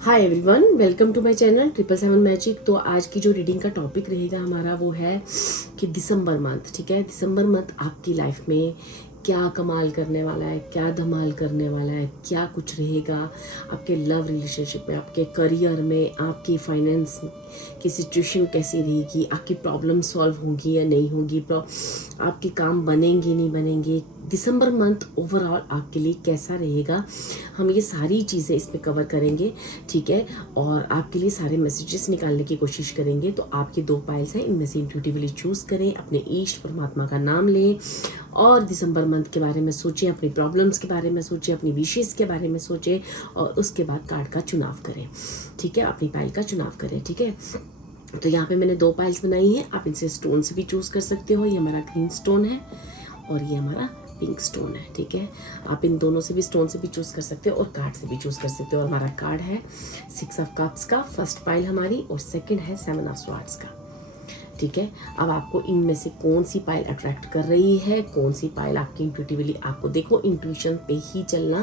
Hi everyone, welcome to my channel 777 magic. तो आज की जो रीडिंग का टॉपिक रहेगा हमारा वो है कि दिसंबर मंथ। ठीक है, दिसंबर मंथ आपकी लाइफ में क्या कमाल करने वाला है, क्या धमाल करने वाला है, क्या कुछ रहेगा आपके लव रिलेशनशिप में, आपके करियर में, आपकी फाइनेंस की सिचुएशन कैसी रहेगी, आपकी प्रॉब्लम सॉल्व होगी या नहीं होगी, आपके काम बनेंगे नहीं बनेंगे, दिसंबर मंथ ओवरऑल आपके लिए कैसा रहेगा, हम ये सारी चीज़ें इसमें कवर करेंगे। ठीक है, और आपके लिए सारे मैसेजेस निकालने की कोशिश करेंगे। तो आपके 2 पाइल्स हैं, इनमें से इंट्यूटिवली चूज़ करें, अपने ईष्ट परमात्मा का नाम लें और दिसंबर मंथ के बारे में सोचें, अपनी प्रॉब्लम्स के बारे में सोचें, अपनी विशेष के बारे में सोचें और उसके बाद कार्ड का चुनाव करें। ठीक है, अपनी पाइल का चुनाव करें। ठीक है, तो यहाँ पे मैंने 2 पाइल्स बनाई हैं। आप इनसे स्टोन से भी चूज़ कर सकते हो। ये हमारा ग्रीन स्टोन है और ये हमारा पिंक स्टोन है। ठीक है, आप इन दोनों से भी स्टोन से भी चूज़ कर सकते हो और कार्ड से भी चूज़ कर सकते हो। और हमारा कार्ड है 6 ऑफ कप्स का, फर्स्ट पाइल हमारी, और सेकंड है 7 ऑफ स्वॉर्ड्स का। ठीक है, अब आपको इनमें से कौन सी पाइल अट्रैक्ट कर रही है, कौन सी पाइल आपकी इंट्यूटिवली, आपको देखो इंट्यूशन पे ही चलना।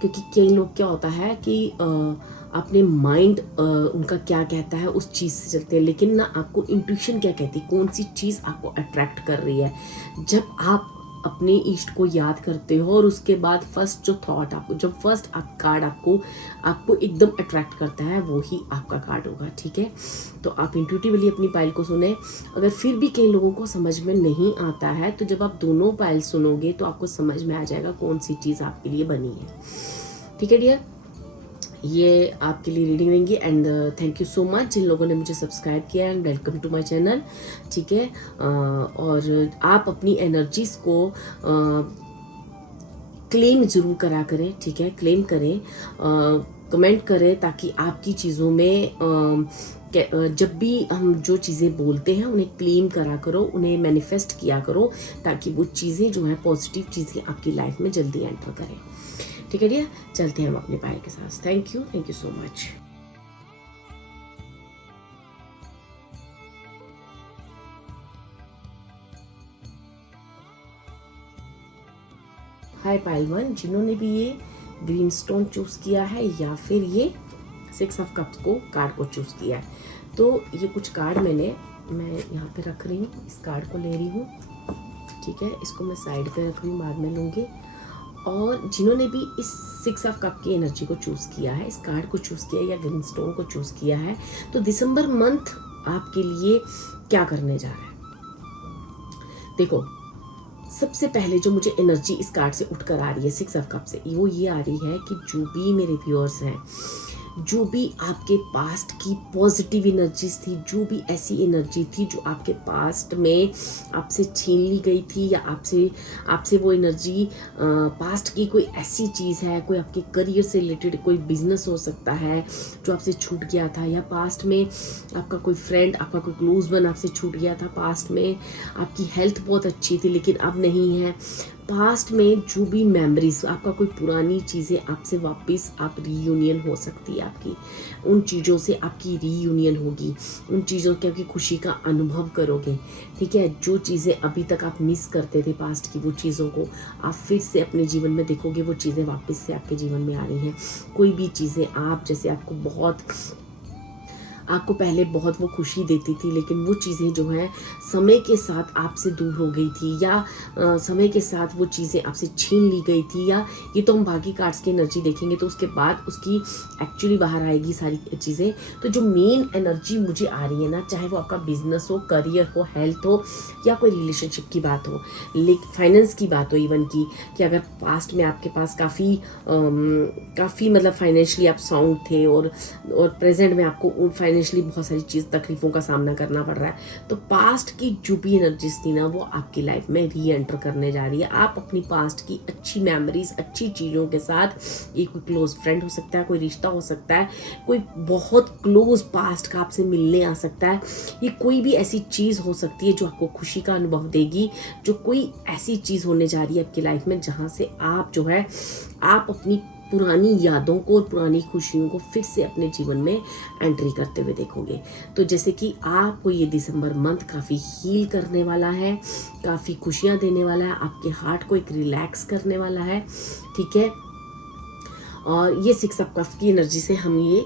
क्योंकि कई लोग क्या होता है कि अपने माइंड उनका क्या कहता है उस चीज़ से चलते हैं, लेकिन ना आपको इंट्यूशन क्या कहती है, कौन सी चीज़ आपको अट्रैक्ट कर रही है। जब आप अपने ईस्ट को याद करते हो और उसके बाद फर्स्ट जो थॉट आपको, जब फर्स्ट कार्ड आपको एकदम अट्रैक्ट करता है, वो ही आपका कार्ड होगा। ठीक है, तो आप इंट्यूटिवली अपनी पाइल को सुने। अगर फिर भी कई लोगों को समझ में नहीं आता है तो जब आप दोनों पाइल सुनोगे तो आपको समझ में आ जाएगा कौन सी चीज़ आपके लिए बनी है। ठीक है डियर, ये आपके लिए रीडिंग रहेंगी। And thank you so much जिन लोगों ने मुझे सब्सक्राइब किया, and welcome to my channel. ठीक है, और आप अपनी एनर्जीज को क्लेम ज़रूर करा करें। ठीक है, क्लेम करें, कमेंट करें, ताकि आपकी चीज़ों में जब भी हम जो चीज़ें बोलते हैं उन्हें क्लेम करा करो, उन्हें मैनिफेस्ट किया करो, ताकि वो चीज़ें जो हैं पॉजिटिव चीज़ें आपकी लाइफ में जल्दी एंटर करें। ठीक है डियर, चलते हैं हम अपने पाइल के साथ। Thank you so much. Hi pile 1, जिन्होंने भी ये ग्रीन स्टोन चूज़ किया है या फिर ये 6 ऑफ कप्स को कार्ड को चूज़ किया है, तो ये कुछ कार्ड मैं यहाँ पे रख रही हूँ, इस कार्ड को ले रही हूँ। ठीक है, इसको मैं साइड पे रख रही हूँ, बाद में लूँगी। और जिन्होंने भी इस 6 ऑफ कप की एनर्जी को चूज़ किया है, इस कार्ड को चूज़ किया है या ग्रीन स्टोन को चूज़ किया है, तो दिसंबर मंथ आपके लिए क्या करने जा रहा है। देखो, सबसे पहले जो मुझे एनर्जी इस कार्ड से उठकर आ रही है 6 ऑफ कप से, वो ये आ रही है कि जो भी मेरे व्यूअर्स हैं, जो भी आपके पास्ट की पॉजिटिव एनर्जीज थी, जो भी ऐसी एनर्जी थी जो आपके पास्ट में आपसे छीन ली गई थी, या आपसे वो एनर्जी, पास्ट की कोई ऐसी चीज़ है, कोई आपके करियर से रिलेटेड कोई बिजनेस हो सकता है जो आपसे छूट गया था, या पास्ट में आपका कोई फ्रेंड, आपका कोई क्लोज वन आपसे छूट गया था, पास्ट में आपकी हेल्थ बहुत अच्छी थी लेकिन अब नहीं है, पास्ट में जो भी मेमोरीज, आपका कोई पुरानी चीज़ें आपसे वापस आप रीयूनियन हो सकती है, आपकी उन चीज़ों से आपकी रीयूनियन होगी, उन चीज़ों की आपकी खुशी का अनुभव करोगे। ठीक है, जो चीज़ें अभी तक आप मिस करते थे पास्ट की, वो चीज़ों को आप फिर से अपने जीवन में देखोगे, वो चीज़ें वापस से आपके जीवन में आ रही हैं। कोई भी चीज़ें आप जैसे आपको पहले बहुत वो खुशी देती थी, लेकिन वो चीज़ें जो हैं समय के साथ आपसे दूर हो गई थी, या समय के साथ वो चीज़ें आपसे छीन ली गई थी, या ये तो हम बाकी कार्ड्स की एनर्जी देखेंगे तो उसके बाद उसकी एक्चुअली बाहर आएगी सारी चीज़ें। तो जो मेन एनर्जी मुझे आ रही है ना, चाहे वो आपका बिजनेस हो, करियर हो, हेल्थ हो, या कोई रिलेशनशिप की बात हो, लेकिन फाइनेंस की बात हो इवन की, कि अगर पास्ट में आपके पास काफ़ी मतलब फाइनेंशियली आप साउंड थे और प्रेजेंट में आपको फाइनेंशियली बहुत सारी तकलीफ़ों का सामना करना पड़ रहा है, तो पास्ट की जो भी एनर्जीज थी ना, वो आपकी लाइफ में री एंटर करने जा रही है। आप अपनी पास्ट की अच्छी मेमोरीज, अच्छी चीज़ों के साथ, एक कोई क्लोज फ्रेंड हो सकता है, कोई रिश्ता हो सकता है, कोई बहुत क्लोज पास्ट का आपसे मिलने आ सकता है, ये कोई भी ऐसी चीज़ हो सकती है जो आपको खुशी का अनुभव देगी, जो कोई ऐसी चीज़ होने जा रही है आपकी लाइफ में जहाँ से आप जो है आप अपनी पुरानी यादों को और पुरानी खुशियों को फिर से अपने जीवन में एंट्री करते हुए देखोगे। तो जैसे कि आपको ये दिसंबर मंथ काफ़ी हील करने वाला है, काफ़ी खुशियाँ देने वाला है, आपके हार्ट को एक रिलैक्स करने वाला है। ठीक है, और ये 6 ऑफ कप्स की एनर्जी से हम ये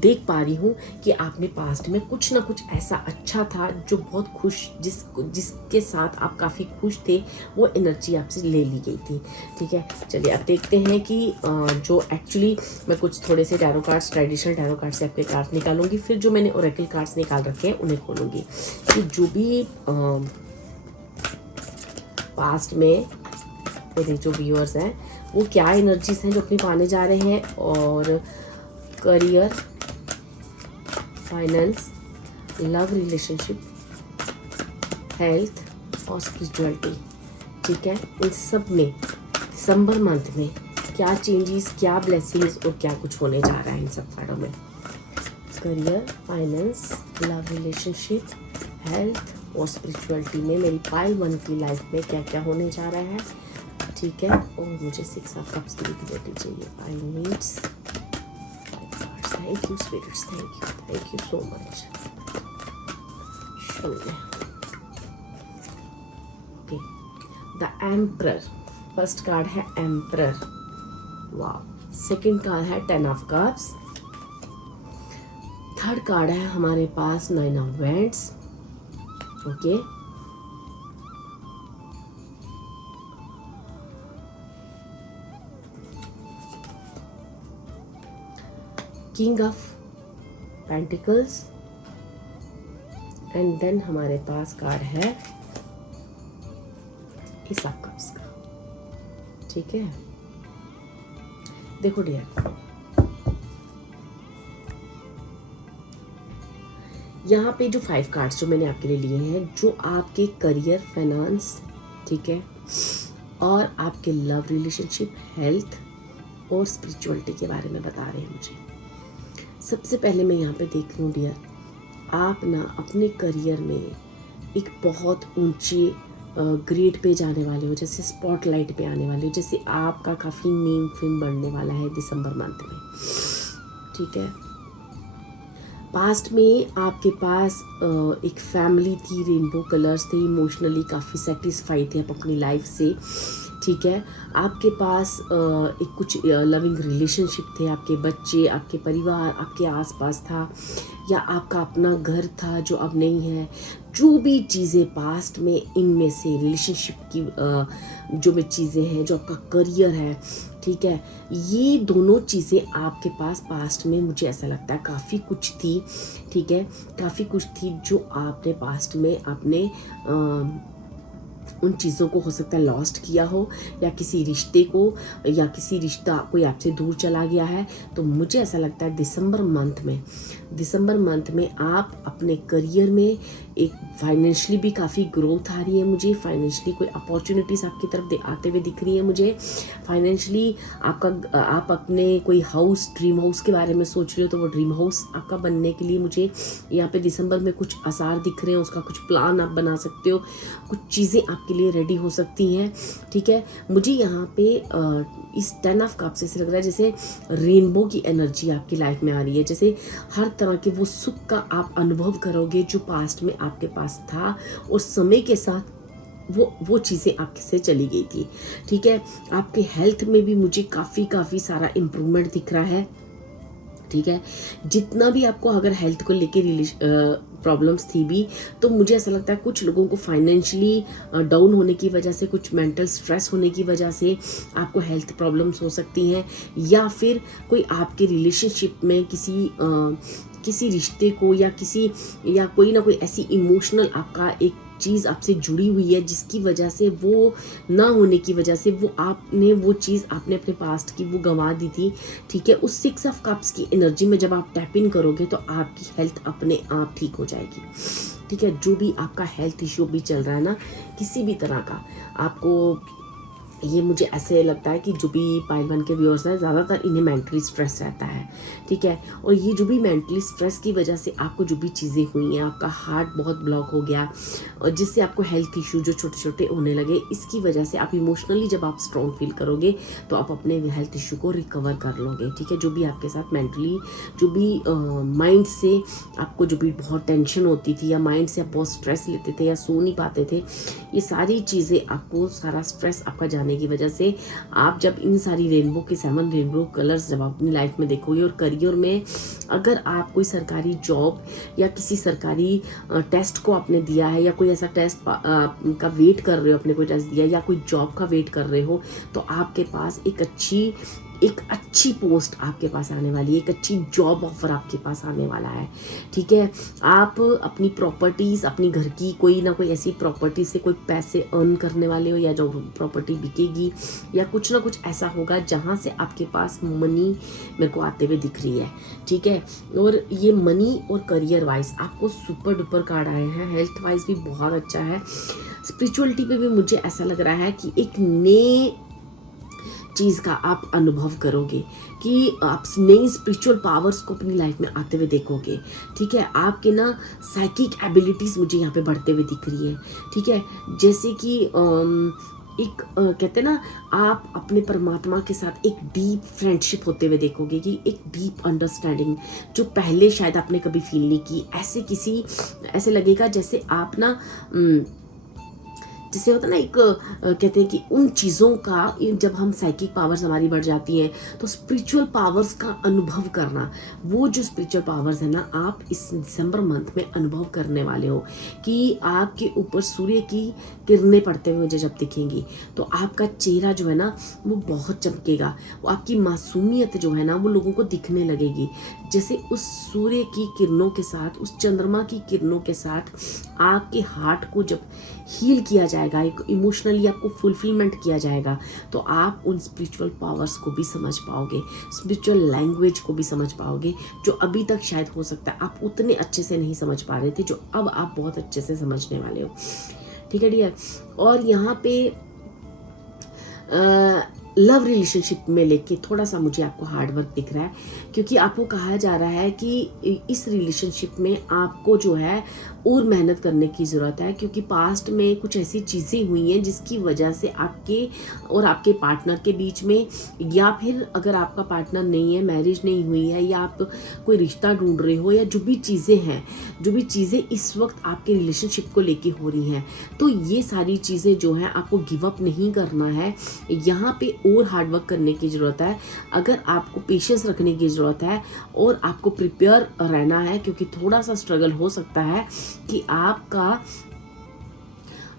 देख पा रही हूँ कि आपने पास्ट में कुछ ना कुछ ऐसा अच्छा था जो बहुत खुश जिसके साथ आप काफ़ी खुश थे, वो एनर्जी आपसे ले ली गई थी। ठीक है, चलिए अब देखते हैं कि जो एक्चुअली मैं कुछ थोड़े से tarot cards, traditional tarot card से आपके कार्ड निकालूंगी, फिर जो मैंने ओरेकल कार्ड्स निकाल रखे हैं उन्हें खोलूंगी कि जो भी पास्ट में मेरे जो व्यूअर्स हैं वो क्या एनर्जीज हैं जो अपनी पाने जा रहे हैं, और career, finance, love relationship, health और स्पिरिचुअलिटी। ठीक है, इन सब में दिसंबर मंथ में क्या चेंजेस, क्या ब्लेसिंग्स और क्या कुछ होने जा रहा है इन सब कार्डों में। Career, finance, love relationship, health और स्पिरिचुअलिटी में मेरी पाइल 1 की लाइफ में क्या क्या होने जा रहा है। ठीक है, और मुझे 6 ऑफ कप्स की लिक्विडिटी चाहिए। I needs, thank you spirits, thank you so much. Okay, the emperor, first card है एम्परर, वाह। सेकंड कार्ड है 10 ऑफ कप्स। थर्ड कार्ड है हमारे पास 9 of wands. Okay, king of pentacles, and then हमारे पास कार्ड है एस ऑफ कप्स का। ठीक है, देखो डियर, यहाँ पे जो 5 कार्ड्स जो मैंने आपके लिए लिए हैं, जो आपके करियर, फाइनेंस, ठीक है, और आपके लव रिलेशनशिप, हेल्थ और स्पिरिचुअलिटी के बारे में बता रहे हैं मुझे। सबसे पहले मैं यहाँ पे देख रही हूँ डियर, आप ना अपने करियर में एक बहुत ऊंचे ग्रेड पे जाने वाले हो, जैसे स्पॉटलाइट पे आने वाले हो, जैसे आपका काफ़ी नेम फेम बढ़ने वाला है दिसंबर मंथ में। ठीक है, पास्ट में आपके पास एक फैमिली थी, रेनबो कलर्स थे, इमोशनली काफ़ी सेटिस्फाई थे आप अपनी लाइफ से। ठीक है, आपके पास एक कुछ लविंग रिलेशनशिप थे, आपके बच्चे, आपके परिवार आपके आसपास था, या आपका अपना घर था जो अब नहीं है। जो भी चीज़ें पास्ट में, इनमें से रिलेशनशिप की जो भी चीज़ें हैं, जो आपका करियर है, ठीक है, ये दोनों चीज़ें आपके पास पास्ट में, मुझे ऐसा लगता है काफ़ी कुछ थी। ठीक है, काफ़ी कुछ थी जो आपने पास्ट में आपने उन चीज़ों को हो सकता है लॉस्ट किया हो, या किसी रिश्ते को, या किसी रिश्ता कोई आपसे दूर चला गया है। तो मुझे ऐसा लगता है दिसंबर मंथ में आप अपने करियर में एक फाइनेंशियली भी काफ़ी ग्रोथ आ रही है मुझे। फाइनेंशियली कोई अपॉर्चुनिटीज़ आपकी तरफ आते हुए दिख रही है मुझे। फाइनेंशियली आप अपने कोई हाउस, ड्रीम हाउस के बारे में सोच रहे हो, तो वो ड्रीम हाउस आपका बनने के लिए मुझे यहाँ पे दिसंबर में कुछ आसार दिख रहे हैं। उसका कुछ प्लान आप बना सकते हो, कुछ चीज़ें आपके लिए रेडी हो सकती हैं। ठीक है, मुझे यहाँ पे इस 10 ऑफ कप्स से लग रहा है जैसे रेनबो की एनर्जी आपकी लाइफ में आ रही है, जैसे हर तरह के वो सुख का आप अनुभव करोगे जो पास्ट में आपके पास था, और समय के साथ वो चीज़ें आपके से चली गई थी। ठीक है, आपके हेल्थ में भी मुझे काफ़ी सारा इम्प्रूवमेंट दिख रहा है। ठीक है, जितना भी आपको अगर हेल्थ को लेके प्रॉब्लम्स थी भी, तो मुझे ऐसा लगता है कुछ लोगों को फाइनेंशियली डाउन होने की वजह से, कुछ मेंटल स्ट्रेस होने की वजह से आपको हेल्थ प्रॉब्लम्स हो सकती हैं, या फिर कोई आपके रिलेशनशिप में किसी रिश्ते को, या कोई ना कोई ऐसी इमोशनल आपका एक चीज़ आपसे जुड़ी हुई है, जिसकी वजह से वो ना होने की वजह से वो चीज़ आपने अपने पास्ट की वो गंवा दी थी। ठीक है, उस 6 ऑफ कप्स की एनर्जी में जब आप टैप इन करोगे तो आपकी हेल्थ अपने आप ठीक हो जाएगी। ठीक है, जो भी आपका हेल्थ इश्यू भी चल रहा है ना, किसी भी तरह का, आपको ये मुझे ऐसे लगता है कि जो भी पाइल 1 के व्यूअर्स हैं, ज़्यादातर इन्हें मेंटली स्ट्रेस रहता है। ठीक है, और ये जो भी मेंटली स्ट्रेस की वजह से आपको जो भी चीज़ें हुई हैं, आपका हार्ट बहुत ब्लॉक हो गया, और जिससे आपको हेल्थ इशू जो छोटे छोटे होने लगे, इसकी वजह से आप इमोशनली जब आप स्ट्रॉन्ग फील करोगे तो आप अपने हेल्थ इशू को रिकवर कर लोगे। ठीक है, जो भी आपके साथ मेंटली, जो भी माइंड से आपको जो भी बहुत टेंशन होती थी, या माइंड से आप बहुत स्ट्रेस लेते थे, या सो नहीं पाते थे, ये सारी चीज़ें आपको, सारा स्ट्रेस आपका जाने जाने की वजह से आप जब इन सारी रेनबो के 7 रेनबो कलर्स जब आप अपनी लाइफ में देखोगे, और करियर में अगर आप कोई सरकारी जॉब या किसी सरकारी टेस्ट को आपने दिया है, या कोई ऐसा टेस्ट का वेट कर रहे हो, आपने कोई टेस्ट दिया या कोई जॉब का वेट कर रहे हो, तो आपके पास एक अच्छी पोस्ट आपके पास आने वाली है, एक अच्छी जॉब ऑफर आपके पास आने वाला है। ठीक है, आप अपनी प्रॉपर्टीज़, अपनी घर की कोई ना कोई ऐसी प्रॉपर्टी से कोई पैसे अर्न करने वाले हो, या जो प्रॉपर्टी बिकेगी, या कुछ ना कुछ ऐसा होगा जहाँ से आपके पास मनी मेरे को आते हुए दिख रही है। ठीक है, और ये मनी और करियर वाइज आपको सुपर डुपर कार्ड आए हैं। हेल्थ वाइज भी बहुत अच्छा है। स्पिरिचुअलिटी पे भी मुझे ऐसा लग रहा है कि एक नए चीज़ का आप अनुभव करोगे, कि आप नई स्पिरिचुअल पावर्स को अपनी लाइफ में आते हुए देखोगे। ठीक है, आपके ना साइकिक एबिलिटीज़ मुझे यहाँ पे बढ़ते हुए दिख रही है। ठीक है, जैसे कि कहते हैं ना, आप अपने परमात्मा के साथ एक डीप फ्रेंडशिप होते हुए देखोगे, कि एक डीप अंडरस्टैंडिंग जो पहले शायद आपने कभी फील नहीं की। ऐसे लगेगा जैसे आप ना जैसे होता है ना, एक कहते हैं कि उन चीज़ों का, जब हम साइकिक पावर्स हमारी बढ़ जाती हैं तो स्पिरिचुअल पावर्स का अनुभव करना, वो जो स्पिरिचुअल पावर्स है ना, आप इस दिसंबर मंथ में अनुभव करने वाले हो, कि आपके ऊपर सूर्य की किरणें पड़ते हुए मुझे जब दिखेंगी तो आपका चेहरा जो है ना वो बहुत चमकेगा। वो आपकी मासूमियत जो है ना वो लोगों को दिखने लगेगी, जैसे उस सूर्य की किरणों के साथ, उस चंद्रमा की किरणों के साथ आपके हार्ट को जब हील किया जाएगा, एक इमोशनली आपको फुलफिलमेंट किया जाएगा, तो आप उन स्पिरिचुअल पावर्स को भी समझ पाओगे, स्पिरिचुअल लैंग्वेज को भी समझ पाओगे, जो अभी तक शायद हो सकता है आप उतने अच्छे से नहीं समझ पा रहे थे, जो अब आप बहुत अच्छे से समझने वाले हो। ठीक है डियर, और यहाँ पे लव रिलेशनशिप में लेके थोड़ा सा मुझे आपको हार्ड वर्क दिख रहा है, क्योंकि आपको कहा जा रहा है कि इस रिलेशनशिप में आपको जो है और मेहनत करने की ज़रूरत है, क्योंकि पास्ट में कुछ ऐसी चीज़ें हुई हैं जिसकी वजह से आपके और आपके पार्टनर के बीच में, या फिर अगर आपका पार्टनर नहीं है, मैरिज नहीं हुई है, या आप कोई रिश्ता ढूंढ रहे हो, या जो भी चीज़ें इस वक्त आपके रिलेशनशिप को लेके हो रही हैं, तो ये सारी चीज़ें जो हैं आपको गिव अप नहीं करना है। यहाँ पे और हार्ड वर्क करने की ज़रूरत है, अगर आपको पेशेंस रखने की ज़रूरत है, और आपको प्रिपेयर रहना है, क्योंकि थोड़ा सा स्ट्रगल हो सकता है कि आपका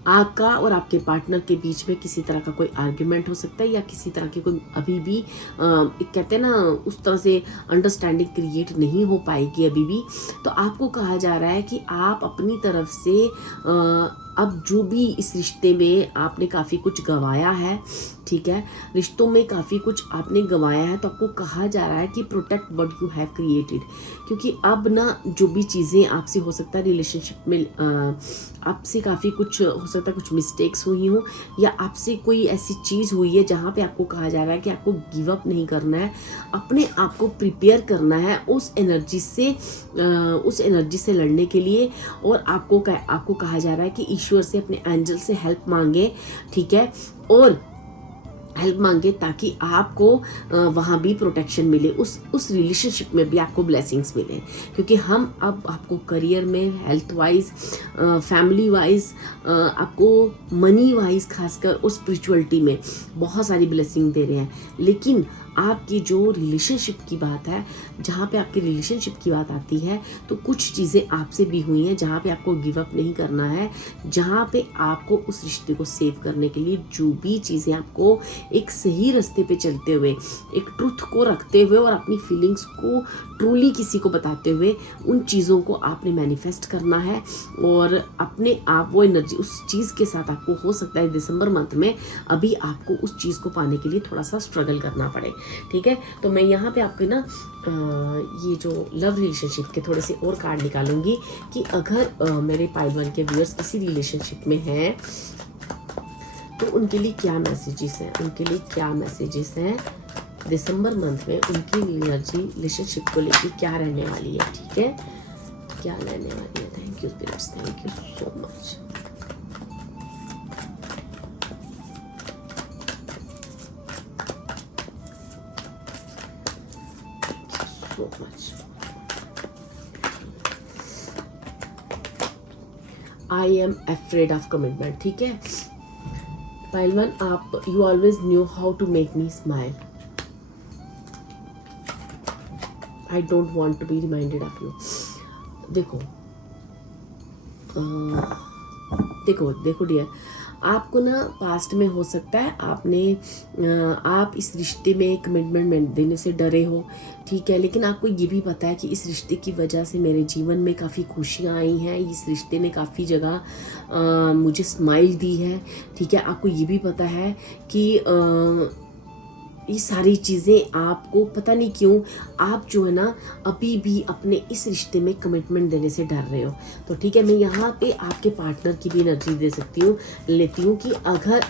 और आपके पार्टनर के बीच में किसी तरह का कोई आर्ग्यूमेंट हो सकता है, या किसी तरह की कोई अभी भी कहते हैं ना उस तरह से अंडरस्टैंडिंग क्रिएट नहीं हो पाएगी अभी भी। तो आपको कहा जा रहा है कि आप अपनी तरफ से अब जो भी इस रिश्ते में आपने काफ़ी कुछ गंवाया है, ठीक है, रिश्तों में काफ़ी कुछ आपने गंवाया है, तो आपको कहा जा रहा है कि protect what you have created, क्योंकि अब ना जो भी चीज़ें आपसे हो सकता है रिलेशनशिप में आपसे काफ़ी कुछ हो सकता है, कुछ मिस्टेक्स हुई हो, या आपसे कोई ऐसी चीज़ हुई है जहाँ पे आपको कहा जा रहा है कि आपको गिव अप नहीं करना है, अपने आप को प्रिपेयर करना है उस एनर्जी से लड़ने के लिए। और आपको कहा जा रहा है कि ईश्वर से, अपने एंजल से हेल्प मांगे, ठीक है, और हेल्प मांगे ताकि आपको वहाँ भी प्रोटेक्शन मिले, उस रिलेशनशिप में भी आपको ब्लेसिंग्स मिले, क्योंकि हम अब आपको करियर में, हेल्थ वाइज, फैमिली वाइज, आपको मनी वाइज खासकर, और स्पिरिचुअलिटी में बहुत सारी ब्लेसिंग दे रहे हैं। लेकिन आपकी जो रिलेशनशिप की बात है, जहाँ पे आपकी रिलेशनशिप की बात आती है, तो कुछ चीज़ें आपसे भी हुई हैं जहाँ पे आपको गिव अप नहीं करना है, जहाँ पे आपको उस रिश्ते को सेव करने के लिए जो भी चीज़ें आपको एक सही रास्ते पे चलते हुए, एक ट्रुथ को रखते हुए और अपनी फीलिंग्स को ट्रूली किसी को बताते हुए, उन चीज़ों को आपने मैनिफेस्ट करना है, और अपने आप वो एनर्जी उस चीज़ के साथ आपको हो सकता है दिसंबर मंथ में अभी आपको उस चीज़ को पाने के लिए थोड़ा सा स्ट्रगल करना पड़े। ठीक है, तो मैं यहाँ पे आपके ना ये जो लव रिलेशनशिप के थोड़े से और कार्ड निकालूंगी, कि अगर मेरे पाइल वन के व्यूअर्स इसी रिलेशनशिप में हैं तो उनके लिए क्या मैसेजेस हैं, दिसंबर मंथ में उनकी एनर्जी रिलेशनशिप को लेके क्या रहने वाली है। ठीक है, क्या रहने वाली है। Thank you spirits, thank you so much. So much. I am afraid of commitment। ठीक है, पहलवान आप, you always knew how to make me smile, I don't want to be reminded of you. देखो देखो डियर, आपको ना past में हो सकता है आप इस रिश्ते में कमिटमेंट देने से डरे हो, ठीक है, लेकिन आपको ये भी पता है कि इस रिश्ते की वजह से मेरे जीवन में काफ़ी खुशियाँ आई हैं, इस रिश्ते ने काफ़ी जगह मुझे स्माइल दी है, ठीक है। आपको ये भी पता है कि ये सारी चीज़ें आपको पता नहीं क्यों आप जो है ना अभी भी अपने इस रिश्ते में कमिटमेंट देने से डर रहे हो। तो ठीक है, मैं यहाँ पे आपके पार्टनर की भी एनर्जी दे सकती हूँ, लेती हूँ कि अगर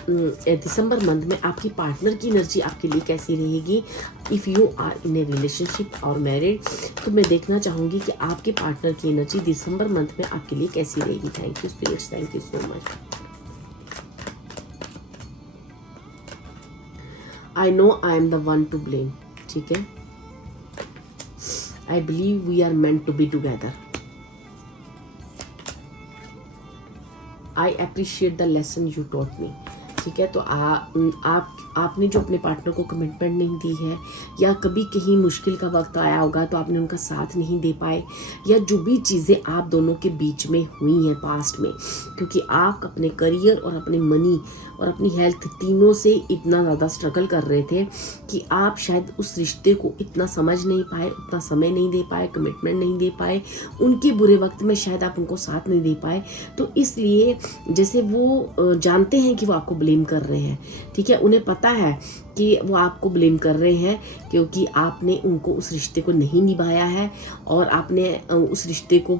दिसंबर मंथ में आपकी पार्टनर की एनर्जी आपके लिए कैसी रहेगी। If you are in a relationship और मैरिड, तो मैं देखना चाहूँगी कि आपके पार्टनर की एनर्जी दिसंबर मंथ में आपके लिए कैसी रहेगी। Thank you spirits, thank you so much. I know I am the one to blame, ठीक है। I believe we are meant to be together. I appreciate the lesson you taught me, ठीक है। तो आपने जो अपने पार्टनर को commitment नहीं दी है, या कभी कहीं मुश्किल का वक्त आया होगा तो आपने उनका साथ नहीं दे पाए, या जो भी चीज़ें आप दोनों के बीच में हुई हैं पास्ट में, क्योंकि आप अपने करियर और अपने मनी और अपनी हेल्थ तीनों से इतना ज़्यादा स्ट्रगल कर रहे थे कि आप शायद उस रिश्ते को इतना समझ नहीं पाए, उतना समय नहीं दे पाए, कमिटमेंट नहीं दे पाए, उनके बुरे वक्त में शायद आप उनको साथ नहीं दे पाए। तो इसलिए जैसे वो जानते हैं कि वो आपको ब्लेम कर रहे हैं, ठीक है, उन्हें पता है कि वो आपको ब्लेम कर रहे हैं क्योंकि आपने उनको उस रिश्ते को नहीं निभाया है और आपने उस रिश्ते को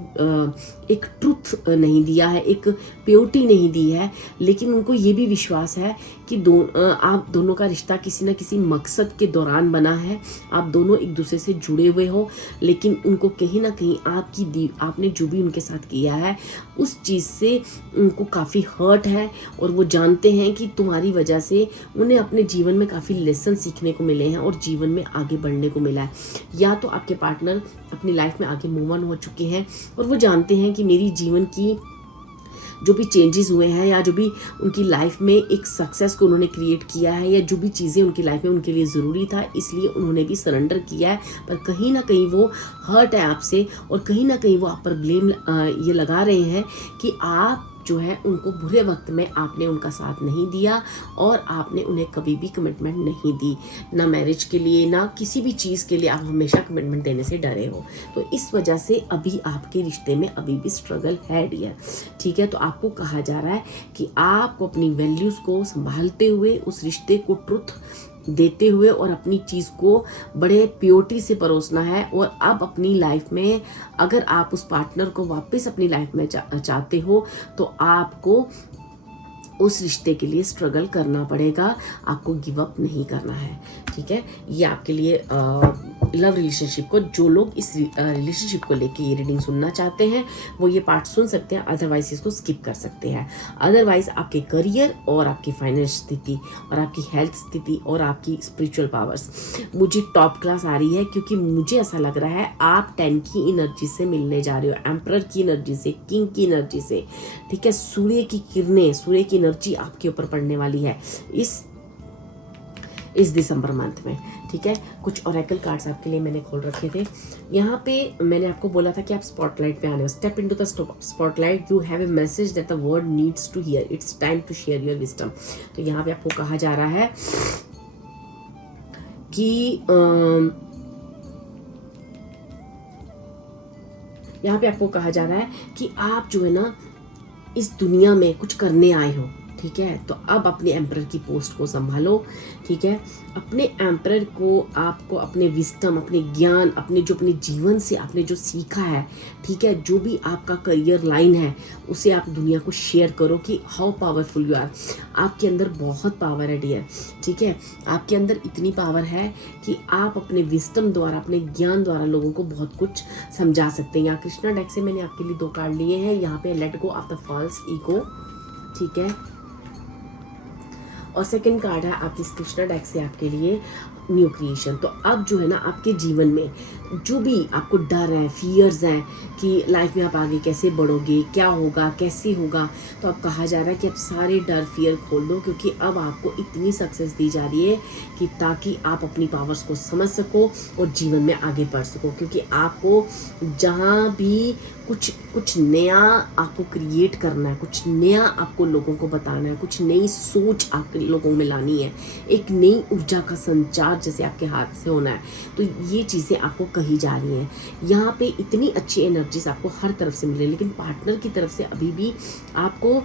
एक ट्रुथ नहीं दिया है, एक प्योरिटी नहीं दी है। लेकिन उनको ये भी विश्वास है कि आप दोनों का रिश्ता किसी न किसी मकसद के दौरान बना है, आप दोनों एक दूसरे से जुड़े हुए हो, लेकिन उनको कहीं ना कहीं आपने जो भी उनके साथ किया है उस चीज़ से उनको काफ़ी हर्ट है, और वो जानते हैं कि तुम्हारी वजह से उन्हें अपने जीवन में काफ़ी लेसन सीखने को मिले हैं और जीवन में आगे बढ़ने को मिला है। या तो आपके पार्टनर अपनी लाइफ में आगे मूव ऑन हो चुके हैं और वो जानते हैं कि मेरी जीवन की जो भी चेंजेस हुए हैं, या जो भी उनकी लाइफ में एक सक्सेस को उन्होंने क्रिएट किया है, या जो भी चीज़ें उनकी लाइफ में उनके लिए ज़रूरी था, इसलिए उन्होंने भी सरेंडर किया है। पर कहीं ना कहीं वो हर्ट है आपसे, और कहीं ना कहीं वो आप पर ब्लेम ये लगा रहे हैं कि आप जो है उनको बुरे वक्त में आपने उनका साथ नहीं दिया, और आपने उन्हें कभी भी कमिटमेंट नहीं दी, ना मैरिज के लिए ना किसी भी चीज़ के लिए। आप हमेशा कमिटमेंट देने से डरे हो, तो इस वजह से अभी आपके रिश्ते में अभी भी स्ट्रगल है डियर, ठीक है। तो आपको कहा जा रहा है कि आपको अपनी वैल्यूज़ को संभालते हुए, उस रिश्ते को ट्रुथ देते हुए और अपनी चीज़ को बड़े प्योरिटी से परोसना है। और अब अपनी लाइफ में अगर आप उस पार्टनर को वापस अपनी लाइफ में चाहते हो तो आपको उस रिश्ते के लिए स्ट्रगल करना पड़ेगा, आपको गिव अप नहीं करना है, ठीक है। ये आपके लिए लव रिलेशनशिप को, जो लोग इस रिलेशनशिप को लेके ये रीडिंग सुनना चाहते हैं वो ये पार्ट सुन सकते हैं, अदरवाइज इसको स्किप कर सकते हैं। अदरवाइज आपके करियर और आपकी फाइनेंस स्थिति और आपकी हेल्थ स्थिति और आपकी स्पिरिचुअल पावर्स मुझे टॉप क्लास आ रही है, क्योंकि मुझे ऐसा लग रहा है आप 10 की एनर्जी से मिलने जा रहे हो, एम्परर की एनर्जी से, किंग की एनर्जी से, ठीक है। सूर्य की किरणें, सूर्य की एनर्जी आपके ऊपर पड़ने वाली है इस दिसंबर मंथ में, ठीक है। कुछ ओरेकल कार्ड्स आपके लिए मैंने खोल रखे थे। यहाँ पे मैंने आपको बोला था कि आप स्पॉटलाइट पे आने हो। Step into the spotlight, you have a message that the world needs to hear, it's time to share your wisdom. तो यहाँ पे आपको कहा जा रहा है कि यहाँ पे आपको कहा जा रहा है कि आप जो है ना इस दुनिया में कुछ करने आए हो, ठीक है। तो अब अपने एम्परर की पोस्ट को संभालो, ठीक है। अपने एम्परर को आपको अपने विस्डम, अपने ज्ञान, अपने जीवन से आपने जो सीखा है, ठीक है, जो भी आपका करियर लाइन है उसे आप दुनिया को शेयर करो कि हाउ पावरफुल यू आर। आपके अंदर बहुत पावर है डियर, ठीक है। आपके अंदर इतनी पावर है कि आप अपने विस्डम द्वारा, अपने ज्ञान द्वारा लोगों को बहुत कुछ समझा सकते हैं। यहाँ कृष्णा डेक से मैंने आपके लिए 2 कार्ड लिए हैं। यहाँ पे let go of the false ego, ठीक है, और सेकंड कार्ड है आपकी कृष्णा डेक से आपके लिए न्यू क्रिएशन। तो अब जो है ना आपके जीवन में जो भी आपको डर है, फियर्स हैं कि लाइफ में आप आगे कैसे बढ़ोगे, क्या होगा, कैसे होगा, तो अब कहा जा रहा है कि अब सारे डर फियर खोल दो, क्योंकि अब आपको इतनी सक्सेस दी जा रही है कि ताकि आप अपनी पावर्स को समझ सको और जीवन में आगे बढ़ सको। क्योंकि आपको जहाँ भी कुछ नया आपको क्रिएट करना है, कुछ नया आपको लोगों को बताना है, कुछ नई सोच आप लोगों में लानी है, एक नई ऊर्जा का संचार जैसे आपके हाथ से होना है, तो ये चीज़ें आपको कही जा रही हैं। यहाँ पे इतनी अच्छी एनर्जीज आपको हर तरफ से मिल रही है, लेकिन पार्टनर की तरफ से अभी भी आपको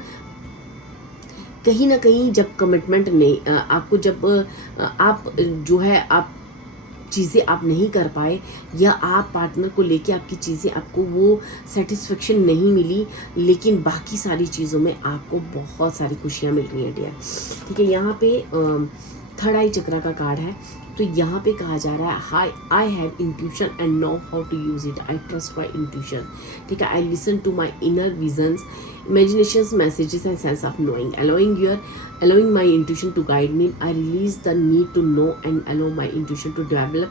कहीं ना कहीं जब कमिटमेंट नहीं, आपको जब आप जो है आप चीज़ें आप नहीं कर पाए, या आप पार्टनर को लेके आपकी चीज़ें आपको वो सेटिस्फेक्शन नहीं मिली, लेकिन बाकी सारी चीज़ों में आपको बहुत सारी खुशियाँ मिल रही हैं डियर। ठीक है, यहाँ पे थर्ड आई चक्रा का कार्ड है। तो यहाँ पे कहा जा रहा है I have intuition and know how to use it, I trust my intuition. ठीक है, I listen to my inner visions, imaginations, messages and sense of knowing, allowing my intuition to guide me. I release the need to know and allow my intuition to develop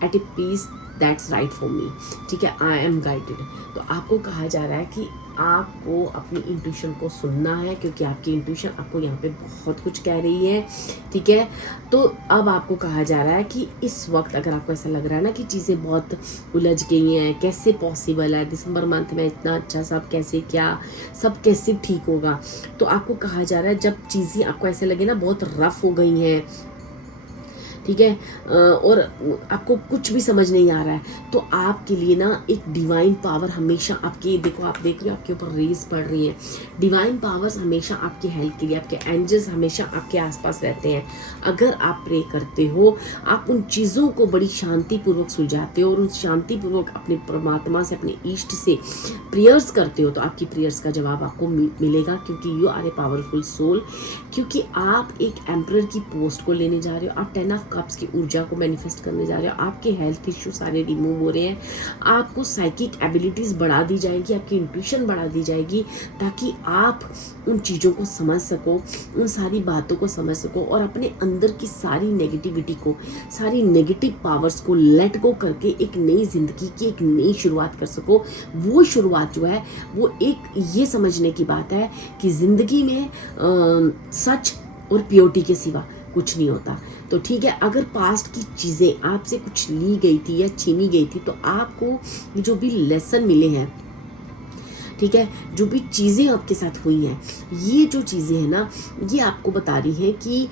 at a pace that's right for me. ठीक है, I am guided। तो आपको कहा जा रहा है कि आपको अपनी इंट्यूशन को सुनना है, क्योंकि आपकी इंट्यूशन आपको यहाँ पे बहुत कुछ कह रही है। ठीक है, तो अब आपको कहा जा रहा है कि इस वक्त अगर आपको ऐसा लग रहा है ना कि चीज़ें बहुत उलझ गई हैं, कैसे पॉसिबल है दिसंबर मंथ में इतना अच्छा सब, कैसे क्या सब कैसे ठीक होगा, तो आपको कहा जा रहा है जब चीज़ें आपको ऐसे लगे ना बहुत रफ हो गई हैं, ठीक है, और आपको कुछ भी समझ नहीं आ रहा है, तो आपके लिए ना एक डिवाइन पावर हमेशा आपके, देखो आप देख रहे हो आपके ऊपर रेस पड़ रही है, डिवाइन पावर्स हमेशा आपके हेल्प के लिए, आपके एंजल्स हमेशा आपके आसपास रहते हैं। अगर आप प्रे करते हो, आप उन चीज़ों को बड़ी शांतिपूर्वक सुलझाते हो और उन शांतिपूर्वक अपने परमात्मा से, अपने इष्ट से प्रेयर्स करते हो, तो आपकी प्रेयर्स का जवाब आपको मिलेगा, क्योंकि you are a powerful soul. क्योंकि आप एक एम्परर की पोस्ट को लेने जा रहे हो, आप 10 ऑफ कप्स की ऊर्जा को मैनिफेस्ट करने जा रहे हो, आपके हेल्थ इश्यू सारे रिमूव हो रहे हैं, आपको साइकिक एबिलिटीज़ बढ़ा दी जाएगी, आपकी इंट्यूशन बढ़ा दी जाएगी, ताकि आप उन चीज़ों को समझ सको, उन सारी बातों को समझ सको और अपने अंदर की सारी नेगेटिविटी को, सारी नेगेटिव पावर्स को लेट गो करके एक नई जिंदगी की एक नई शुरुआत कर सको। वो शुरुआत जो है वो एक ये समझने की बात है कि ज़िंदगी में सच और प्योरिटी के सिवा कुछ नहीं होता। तो ठीक है, अगर पास्ट की चीज़ें आपसे कुछ ली गई थी या छीनी गई थी, तो आपको जो भी लेसन मिले हैं, ठीक है, जो भी चीज़ें आपके साथ हुई हैं, ये जो चीज़ें हैं ना, ये आपको बता रही हैं कि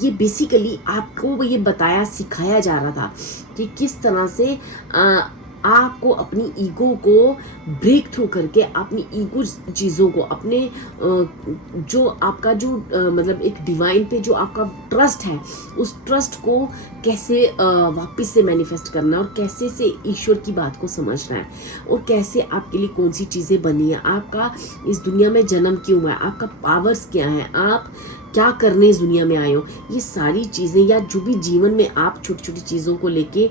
ये बेसिकली आपको ये बताया सिखाया जा रहा था कि किस तरह से आपको अपनी ईगो को ब्रेक थ्रू करके अपनी ईगो चीज़ों को, अपने जो आपका जो मतलब एक डिवाइन पे जो आपका ट्रस्ट है, उस ट्रस्ट को कैसे वापस से मैनिफेस्ट करना है और कैसे से ईश्वर की बात को समझना है और कैसे आपके लिए कौन सी चीज़ें बनी है, आपका इस दुनिया में जन्म क्यों हुआ है, आपका पावर्स क्या है, आप क्या करने इस दुनिया में आए हो, ये सारी चीज़ें, या जो भी जीवन में आप छोटी छोटी चीज़ों को लेके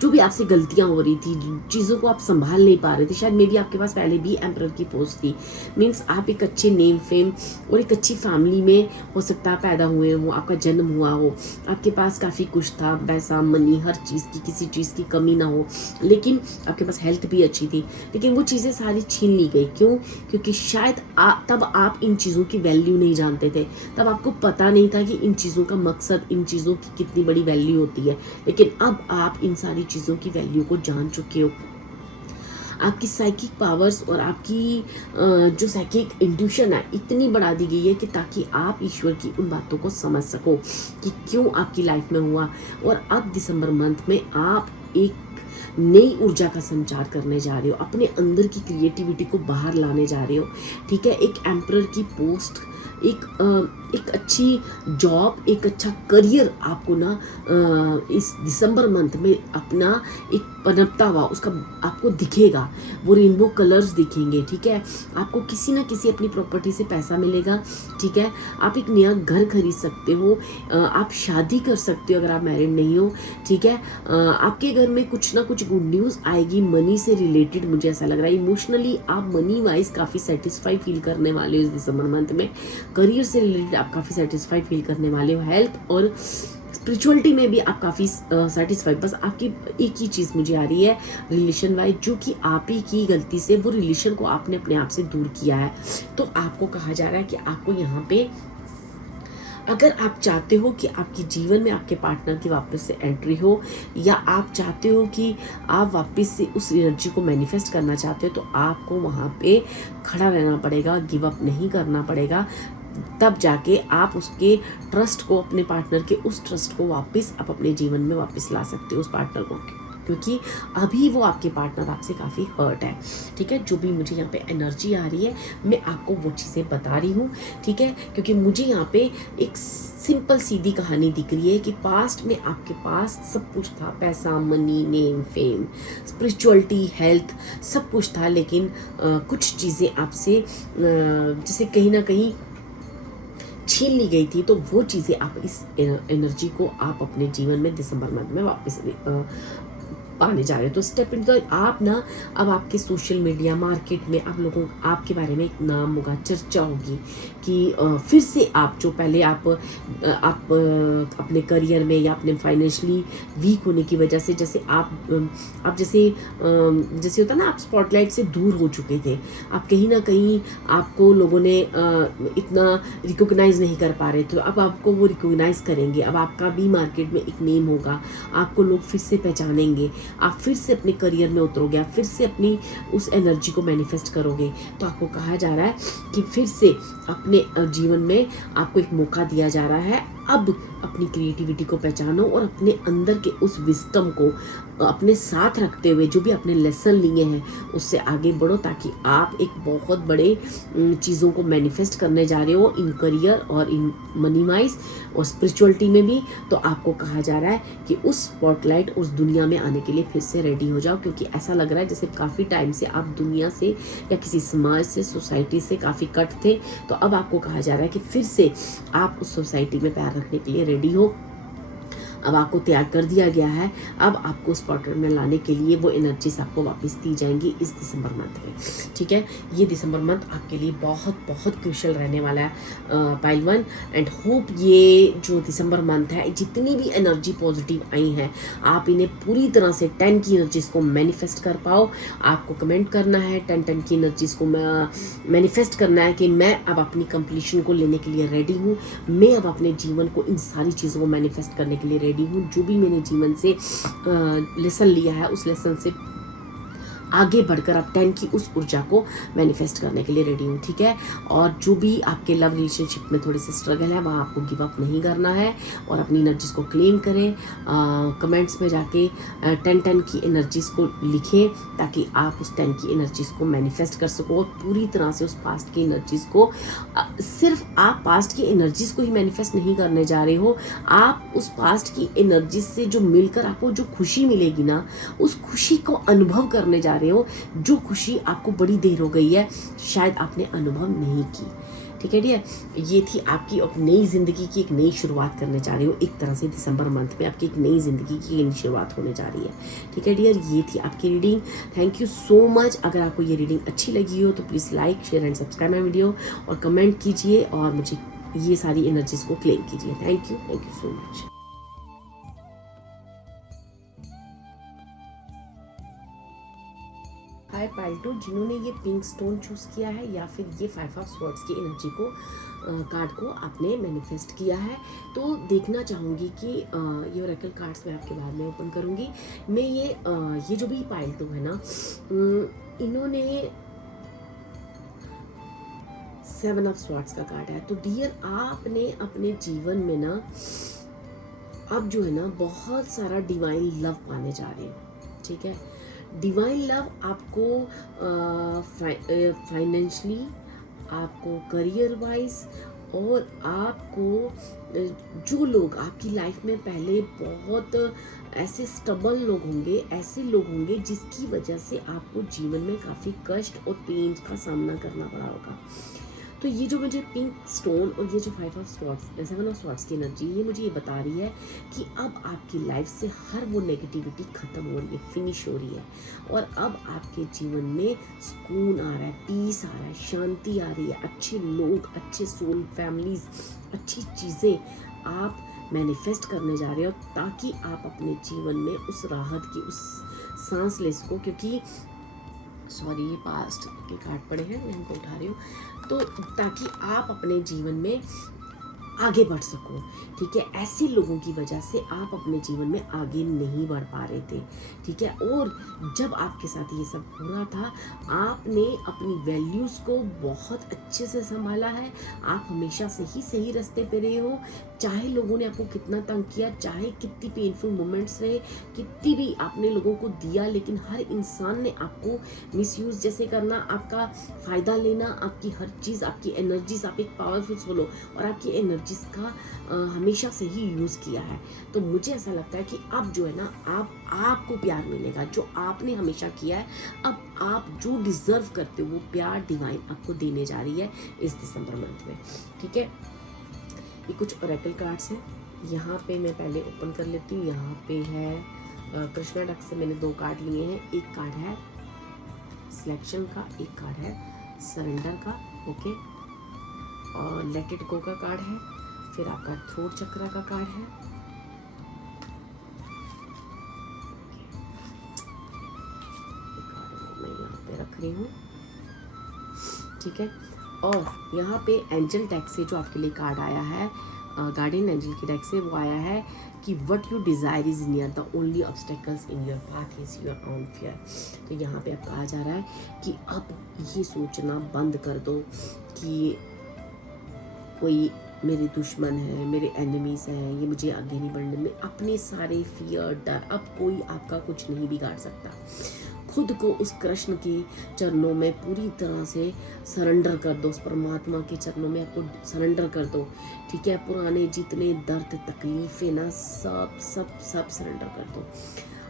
जो भी आपसे गलतियां हो रही थी, चीज़ों को आप संभाल नहीं पा रहे थे, शायद मे भी आपके पास पहले भी एम्परर की पोस्ट थी, मीन्स आप एक अच्छे नेम फेम और एक अच्छी फैमिली में हो सकता है पैदा हुए हो, आपका जन्म हुआ हो, आपके पास काफ़ी कुछ था, पैसा मनी हर चीज़ की, किसी चीज़ की कमी ना हो, लेकिन आपके पास हेल्थ भी अच्छी थी, लेकिन वो चीज़ें सारी छीन ली गई। क्यों? क्योंकि शायद तब आप इन चीज़ों की वैल्यू नहीं जानते थे, तब आपको पता नहीं था कि इन चीज़ों का मकसद, इन चीज़ों की कितनी बड़ी वैल्यू होती है, लेकिन अब आप इन सारी चीज़ों की वैल्यू को जान चुके हो। आपकी साइकिक पावर्स और आपकी जो साइकिक इंट्यूशन है इतनी बढ़ा दी गई है कि ताकि आप ईश्वर की उन बातों को समझ सको कि क्यों आपकी लाइफ में हुआ, और अब दिसंबर मंथ में आप एक नई ऊर्जा का संचार करने जा रहे हो, अपने अंदर की क्रिएटिविटी को बाहर लाने जा रहे हो। ठीक है, एक एम्परर की पोस्ट, एक अच्छी जॉब, एक अच्छा करियर आपको ना इस दिसंबर मंथ में अपना एक पनपता हुआ उसका आपको दिखेगा, वो रेनबो कलर्स दिखेंगे। ठीक है, आपको किसी ना किसी अपनी प्रॉपर्टी से पैसा मिलेगा। ठीक है, आप एक नया घर खरीद सकते हो, आप शादी कर सकते हो अगर आप मैरिड नहीं हो। ठीक है, आपके घर में कुछ ना कुछ गुड न्यूज़ आएगी मनी से रिलेटेड, मुझे ऐसा लग रहा है। इमोशनली आप मनी वाइज काफ़ी सेटिस्फाई फील करने वाले हो इस दिसंबर मंथ में। करियर से रिलेटेड आप काफ़ी सेटिस्फाई फील करने वाले हो। हेल्थ और स्पिरिचुअलिटी में भी आप काफ़ी सेटिस्फाइड, बस आपकी एक ही चीज़ मुझे आ रही है रिलेशन वाइज, जो कि आप ही की गलती से वो रिलेशन को आपने अपने आप से दूर किया है। तो आपको कहा जा रहा है कि आपको यहाँ पे, अगर आप चाहते हो कि आपके जीवन में आपके पार्टनर की वापस से एंट्री हो, या आप चाहते हो कि आप वापस से उस एनर्जी को मैनिफेस्ट करना चाहते हो, तो आपको वहाँ पे खड़ा रहना पड़ेगा, गिव अप नहीं करना पड़ेगा। तब जाके आप उसके ट्रस्ट को, अपने पार्टनर के उस ट्रस्ट को वापस आप अपने जीवन में वापस ला सकते हो उस पार्टनर को, क्योंकि अभी वो आपके पार्टनर आपसे काफ़ी हर्ट है। ठीक है, जो भी मुझे यहाँ पे एनर्जी आ रही है मैं आपको वो चीज़ें बता रही हूँ। ठीक है, क्योंकि मुझे यहाँ पे एक सिंपल सीधी कहानी दिख रही है कि पास्ट में आपके पास सब कुछ था, पैसा, money, name, fame, spirituality, health, सब कुछ था, लेकिन कुछ चीज़ें आपसे जैसे कहीं ना कहीं छीन ली गई थी। तो वो चीज़ें आप इस एनर्जी को आप अपने जीवन में दिसंबर मंथ में वापस पाने जा रहे हो। तो स्टेप इन, तो आप ना, अब आपके सोशल मीडिया मार्केट में आप लोगों, आपके बारे में एक नाम होगा, चर्चा होगी कि फिर से आप जो पहले आप अपने करियर में या अपने फाइनेंशियली वीक होने की वजह से, जैसे आप जैसे होता ना, आप स्पॉटलाइट से दूर हो चुके थे, आप कहीं ना कहीं आपको लोगों ने इतना रिकॉग्नाइज नहीं कर पा रहे थे, अब आपको वो रिकॉग्नाइज करेंगे, अब आपका भी मार्केट में एक नेम होगा, आपको लोग फिर से पहचानेंगे, आप फिर से अपने करियर में उतरोगे, आप फिर से अपनी उस एनर्जी को मैनिफेस्ट करोगे। तो आपको कहा जा रहा है कि फिर से अपने जीवन में आपको एक मौका दिया जा रहा है। अब अपनी क्रिएटिविटी को पहचानो और अपने अंदर के उस विस्डम को अपने साथ रखते हुए, जो भी अपने लेसन लिए हैं उससे आगे बढ़ो, ताकि आप एक बहुत बड़े चीज़ों को मैनिफेस्ट करने जा रहे हो इन करियर और इन मनी वाइज और स्पिरिचुअलिटी में भी। तो आपको कहा जा रहा है कि उस स्पॉटलाइट, उस दुनिया में आने के लिए फिर से रेडी हो जाओ, क्योंकि ऐसा लग रहा है जैसे काफ़ी टाइम से आप दुनिया से या किसी समाज से, सोसाइटी से काफ़ी कट थे। तो अब आपको कहा जा रहा है कि फिर से आप उस सोसाइटी में पैर रखने के लिए रेडी हो। अब आपको तैयार कर दिया गया है, अब आपको स्पॉटर में लाने के लिए वो एनर्जीज आपको वापस दी जाएंगी इस दिसंबर मंथ में। ठीक है, ये दिसंबर मंथ आपके लिए बहुत बहुत क्रूशियल रहने वाला है पाइल वन, एंड होप ये जो दिसंबर मंथ है, जितनी भी एनर्जी पॉजिटिव आई हैं, आप इन्हें पूरी तरह से 10 की एनर्जीज को मैनिफेस्ट कर पाओ। आपको कमेंट करना है 10 की एनर्जीज को मैनिफेस्ट करना है कि मैं अब अपनी कंप्लीशन को लेने के लिए रेडी हूँ, मैं अब अपने जीवन को इन सारी चीज़ों को मैनिफेस्ट करने के लिए रेडी हूँ। जो भी मैंने जीवन से लेसन लिया है, उस लेसन से आगे बढ़कर आप 10 की उस ऊर्जा को मैनिफेस्ट करने के लिए रेडी हूँ। ठीक है, और जो भी आपके लव रिलेशनशिप में थोड़े से स्ट्रगल है, वहाँ आपको गिव अप नहीं करना है और अपनी एनर्जीज को क्लेम करें। कमेंट्स में जाके 10 की एनर्जीज को लिखें, ताकि आप उस 10 की एनर्जीज को मैनिफेस्ट कर सको और पूरी तरह से उस पास्ट की एनर्जीज को, सिर्फ आप पास्ट की एनर्जीज को ही मैनिफेस्ट नहीं करने जा रहे हो, आप उस पास्ट की एनर्जीज से जो मिलकर आपको जो खुशी मिलेगी ना, उस खुशी को अनुभव करने जा रहे हो, जो खुशी आपको बड़ी देर हो गई है शायद आपने अनुभव नहीं की। ठीक है डियर, ये थी आपकी एक नई ज़िंदगी की एक नई शुरुआत करने जा रही हो। एक तरह से दिसंबर मंथ में आपकी एक नई ज़िंदगी की एक नई शुरुआत होने जा रही है। ठीक है डियर, ये थी आपकी reading. Thank you so much. अगर आपको ये रीडिंग अच्छी लगी हो तो please like, share and subscribe my video और कमेंट कीजिए और मुझे ये सारी एनर्जीज को क्लेम कीजिए। Thank you so much. Hi पाइल्टो, जिन्होंने ये पिंक स्टोन चूज़ किया है या फिर ये 5 ऑफ स्वॉर्ड्स की एनर्जी को कार्ड को आपने मैनिफेस्ट किया है, तो देखना चाहूँगी कि ये ओरेकल कार्ड्स मैं आपके बाद में ओपन करूँगी। मैं ये जो भी पाइल्टो है ना, इन्होंने 7 ऑफ स्वॉर्ड्स का कार्ड है। तो डियर, आपने अपने जीवन में ना अब जो है ना बहुत सारा डिवाइन लव पाने जा रहे हो। ठीक है, डिवाइन लव आपको फाइनेंशियली, आपको करियर वाइज, और आपको जो लोग आपकी लाइफ में पहले बहुत ऐसे स्टबल लोग होंगे, ऐसे लोग होंगे जिसकी वजह से आपको जीवन में काफ़ी कष्ट और पेन का सामना करना पड़ा होगा। तो ये जो मुझे पिंक स्टोन और ये जो 5 ऑफ स्वॉर्ड्स, 7 ऑफ स्वॉर्ड्स की एनर्जी, ये मुझे ये बता रही है कि अब आपकी लाइफ से हर वो नेगेटिविटी ख़त्म हो रही है, फिनिश हो रही है, और अब आपके जीवन में सुकून आ रहा है, पीस आ रहा है, शांति आ रही है, अच्छे लोग, अच्छे सोल, फैमिलीज, अच्छी चीज़ें आप मैनिफेस्ट करने जा रहे हो, ताकि आप अपने जीवन में उस राहत की उस सांस ले सको। क्योंकि सॉरी, ये पास्ट के कार्ड पड़े हैं, मैं इनको उठा रही हूँ। तो ताकि आप अपने जीवन में आगे बढ़ सको, ठीक है। ऐसे लोगों की वजह से आप अपने जीवन में आगे नहीं बढ़ पा रहे थे, ठीक है। और जब आपके साथ ये सब हो रहा था, आपने अपनी वैल्यूज़ को बहुत अच्छे से संभाला है। आप हमेशा से ही सही रास्ते पे रहे हो, चाहे लोगों ने आपको कितना तंग किया, चाहे कितनी पेनफुल मोमेंट्स रहे, कितनी भी आपने लोगों को दिया, लेकिन हर इंसान ने आपको मिसयूज़ जैसे करना, आपका फ़ायदा लेना, आपकी हर चीज़, आपकी एनर्जीज, आप एक पावरफुल सोल हो और आपकी एनर्जीज का हमेशा से ही यूज़ किया है। तो मुझे ऐसा लगता है कि अब जो है ना, आपको प्यार मिलेगा जो आपने हमेशा किया है। अब आप जो डिज़र्व करते हो वो प्यार डिवाइन आपको देने जा रही है इस दिसंबर मंथ में, ठीक है। ये कुछ ओरेकल कार्ड्स हैं, यहाँ पे मैं पहले ओपन कर लेती हूँ। यहाँ पे है कृष्णा डक से मैंने 2 कार्ड लिए हैं। एक कार्ड है सिलेक्शन का, एक कार्ड है सरेंडर का, ओके। और लेट इट गो का कार्ड है, फिर आपका थ्रोट चक्र का कार्ड है, मैं यहाँ पे रख रही हूँ, ठीक है। और यहाँ पे एंजल डेक से जो आपके लिए कार्ड आया है, गार्डियन एंजल की डेक से, वो आया है कि what you desire is near, the only obstacles in your path is your own fear. तो यहाँ पे अब कहा जा रहा है कि अब ये सोचना बंद कर दो कि कोई मेरे दुश्मन है, मेरे एनिमीज़ हैं, ये मुझे आगे नहीं बढ़ने में। अपने सारे फियर, डर, अब कोई आपका कुछ नहीं बिगाड़ सकता। खुद को उस कृष्ण के चरणों में पूरी तरह से सरेंडर कर दो, उस परमात्मा के चरणों में आपको सरेंडर कर दो, ठीक है। पुराने जितने दर्द तकलीफ़ें ना, सब सब सब सरेंडर कर दो।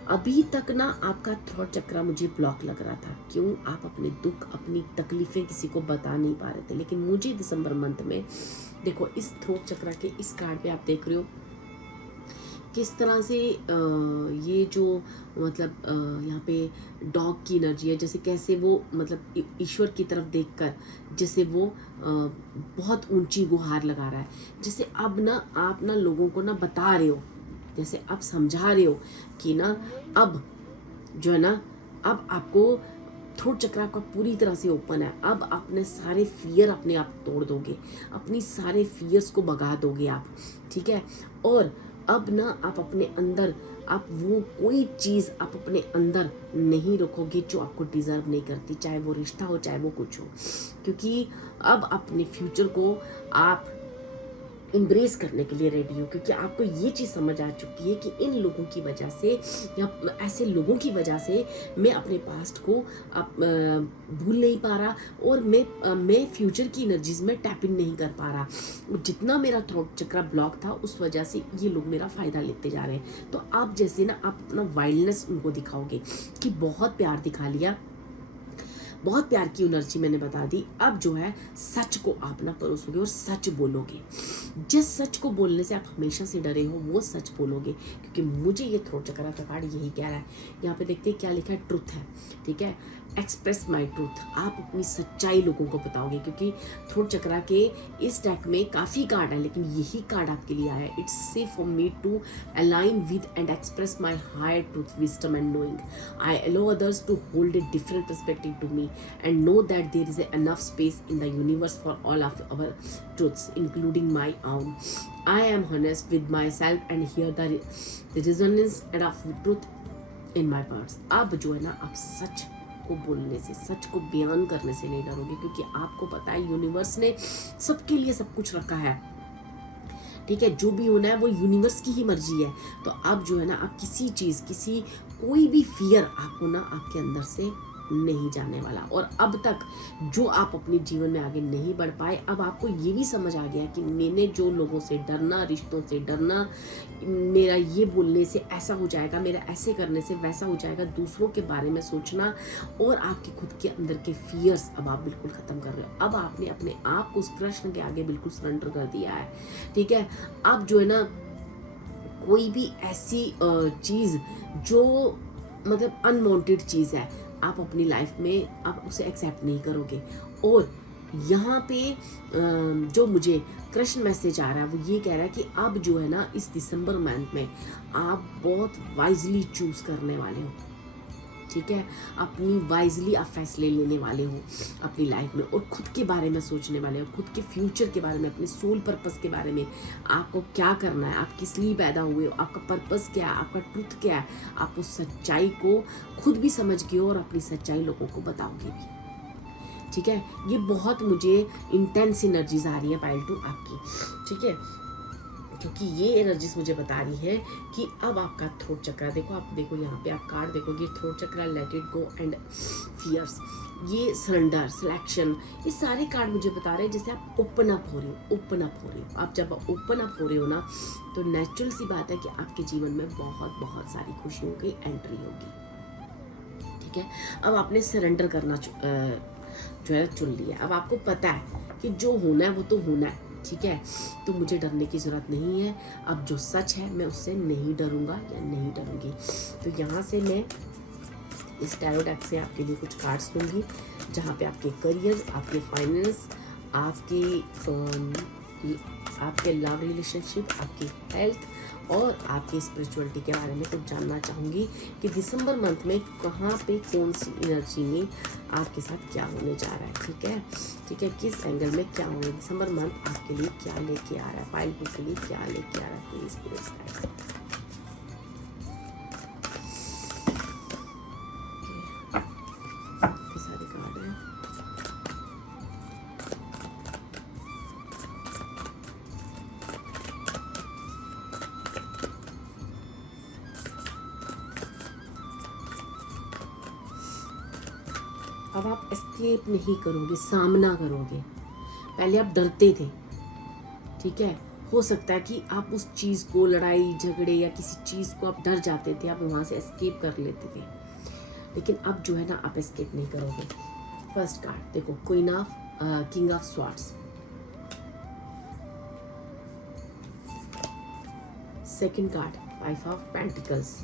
अभी तक ना आपका थ्रोट चक्र मुझे ब्लॉक लग रहा था। क्यों? आप अपने दुख, अपनी तकलीफ़ें किसी को बता नहीं पा रहे थे। लेकिन मुझे दिसंबर मंथ में देखो, इस थ्रोट चक्र के इस कार्ड पे आप देख रहे हो किस तरह से ये जो मतलब यहाँ पे डॉग की एनर्जी है, जैसे कैसे वो मतलब ईश्वर की तरफ देखकर जैसे वो बहुत ऊंची गुहार लगा रहा है। जैसे अब ना आप ना लोगों को ना बता रहे हो, जैसे आप समझा रहे हो कि ना अब जो है ना, अब आपको थ्रोट चक्र आपका पूरी तरह से ओपन है। अब अपने सारे फियर अपने आप तोड़ दोगे, अपनी सारे फियर्स को भगा दोगे आप, ठीक है। और अब ना आप अपने अंदर, आप वो कोई चीज़ आप अपने अंदर नहीं रखोगे जो आपको डिज़र्व नहीं करती, चाहे वो रिश्ता हो, चाहे वो कुछ हो। क्योंकि अब अपने फ्यूचर को आप इम्ब्रेस करने के लिए रेडी हो, क्योंकि आपको ये चीज़ समझ आ चुकी है कि इन लोगों की वजह से या ऐसे लोगों की वजह से मैं अपने पास्ट को भूल नहीं पा रहा, और मैं फ्यूचर की एनर्जीज में टैप इन नहीं कर पा रहा। जितना मेरा थ्रोट चक्र ब्लॉक था, उस वजह से ये लोग मेरा फ़ायदा लेते जा रहे हैं। तो आप जैसे ना आप अपना वाइल्डनेस उनको दिखाओगे कि बहुत प्यार दिखा लिया, बहुत प्यार की एनर्जी मैंने बता दी। अब जो है सच को आप ना परोसोगे और सच बोलोगे। जिस सच को बोलने से आप हमेशा से डरे हो, वो सच बोलोगे। क्योंकि मुझे ये थ्रोट चक्र का कार्ड यही कह रहा है। यहाँ पे देखते हैं क्या लिखा है, ट्रुथ है, ठीक है। एक्सप्रेस माई ट्रूथ, आप अपनी सच्चाई लोगों को बताओगे। क्योंकि थ्रोट चक्र के इस डेक में काफ़ी कार्ड है, लेकिन यही कार्ड आपके लिए आया है। It's safe for me to align with and express my higher truth, wisdom and knowing. I allow others to hold a different perspective to me and know that there is enough space in the universe for all of our truths, including my own. I am honest with myself and hear the resonance and of truth in my words. अब जो है ना, आप सच को बोलने से, सच को बयान करने से नहीं डरोगे, क्योंकि आपको पता है यूनिवर्स ने सबके लिए सब कुछ रखा है, ठीक है। जो भी होना है वो यूनिवर्स की ही मर्जी है। तो अब जो है ना, आप किसी चीज़, किसी कोई भी फियर आपको ना आपके अंदर से नहीं जाने वाला। और अब तक जो आप अपने जीवन में आगे नहीं बढ़ पाए, अब आपको ये भी समझ आ गया कि मैंने जो लोगों से डरना, रिश्तों से डरना, मेरा ये बोलने से ऐसा हो जाएगा, मेरा ऐसे करने से वैसा हो जाएगा, दूसरों के बारे में सोचना और आपके खुद के अंदर के फियर्स अब आप बिल्कुल ख़त्म कर रहे हो। अब आपने अपने आप को उस कृष्ण के आगे बिल्कुल सरेंडर कर दिया है, ठीक है। अब जो है ना, कोई भी ऐसी चीज़ जो मतलब अनवांटेड चीज़ है, आप अपनी लाइफ में आप उसे एक्सेप्ट नहीं करोगे। और यहाँ पे जो मुझे कृष्ण मैसेज आ रहा है वो ये कह रहा है कि अब जो है ना इस दिसंबर मंथ में आप बहुत वाइजली चूज करने वाले हो, ठीक है। अपनी वाइजली आप फैसले लेने वाले हो अपनी लाइफ में, और खुद के बारे में सोचने वाले हो, खुद के फ्यूचर के बारे में, अपने सोल पर्पस के बारे में, आपको क्या करना है, आप किस लिए पैदा हुए हो, आपका पर्पस क्या है, आपका ट्रुथ क्या है। आप उस सच्चाई को खुद भी समझ गए हो और अपनी सच्चाई लोगों को बताओगे भी, ठीक है। ये बहुत मुझे इंटेंस एनर्जीज आ रही है पाइल 2 आपकी, ठीक है, क्योंकि ये एनर्जीज मुझे बता रही है कि अब आपका थ्रोट चक्रा, देखो आप देखो यहाँ पे आप कार्ड देखोगे, throat chakra, let it go and fears, ये सरेंडर, सिलेक्शन, ये सारे कार्ड मुझे बता रहे हैं जैसे आप ओपन अप हो रहे हो, ओपन अप हो रहे हो। आप जब ओपन अप हो रहे हो ना तो नेचुरल सी बात है कि आपके जीवन में बहुत बहुत सारी खुशियों की एंट्री होगी, ठीक है। अब आपने सरेंडर करना जो है चुन लिया। अब आपको पता है कि जो होना है वो तो होना है, ठीक है, तो मुझे डरने की ज़रूरत नहीं है। अब जो सच है मैं उससे नहीं डरूंगा या नहीं डरूंगी। तो यहाँ से मैं इस टैरो डेक से आपके लिए कुछ कार्ड्स लूँगी जहाँ पे आपके करियर, आपके फाइनेंस, आपके लव रिलेशनशिप, आपकी हेल्थ और आपकी स्पिरिचुअलिटी के बारे में कुछ जानना चाहूँगी कि दिसंबर मंथ में कहाँ पे कौन सी एनर्जी में आपके साथ क्या होने जा रहा है, ठीक है, ठीक है, किस एंगल में क्या होगा, दिसंबर मंथ आपके लिए क्या लेके आ रहा है, पाइल बुक के लिए क्या लेके आ रहा है, प्लीज प्लीज। सारे कार्ड हैं, अब आप एस्केप नहीं करोगे, सामना करोगे। पहले आप डरते थे, ठीक है, हो सकता है कि आप उस चीज़ को, लड़ाई झगड़े या किसी चीज़ को आप डर जाते थे, आप वहाँ से एस्केप कर लेते थे, लेकिन अब जो है ना आप एस्केप नहीं करोगे। फर्स्ट कार्ड देखो, queen of king of swords, second card five of pentacles.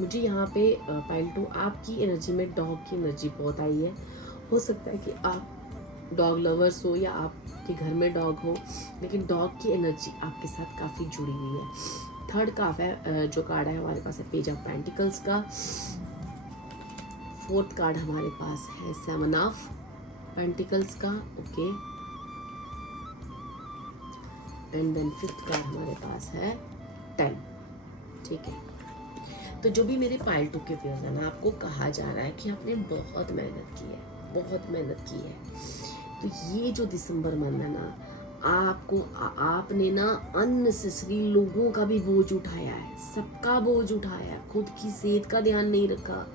मुझे यहाँ पे पाइल 2 आपकी एनर्जी में डॉग की एनर्जी बहुत आई है। हो सकता है कि आप डॉग लवर्स हो या आपके घर में डॉग हो, लेकिन डॉग की एनर्जी आपके साथ काफ़ी जुड़ी हुई है। थर्ड कार्ड है जो कार्ड है हमारे पास है पेज ऑफ पेंटिकल्स का। फोर्थ कार्ड हमारे पास है सेवन ऑफ पेंटिकल्स का, okay, and then fifth card हमारे पास है 10, ठीक है। तो जो भी मेरे पाइल 2 के व्यूअर्स है ना, आपको कहा जा रहा है कि आपने बहुत मेहनत की है, बहुत मेहनत की है। तो ये जो दिसंबर मंथ है ना, आपने ना अननेसेसरी लोगों का भी बोझ उठाया है, सबका बोझ उठाया है, खुद की सेहत का ध्यान नहीं रखा,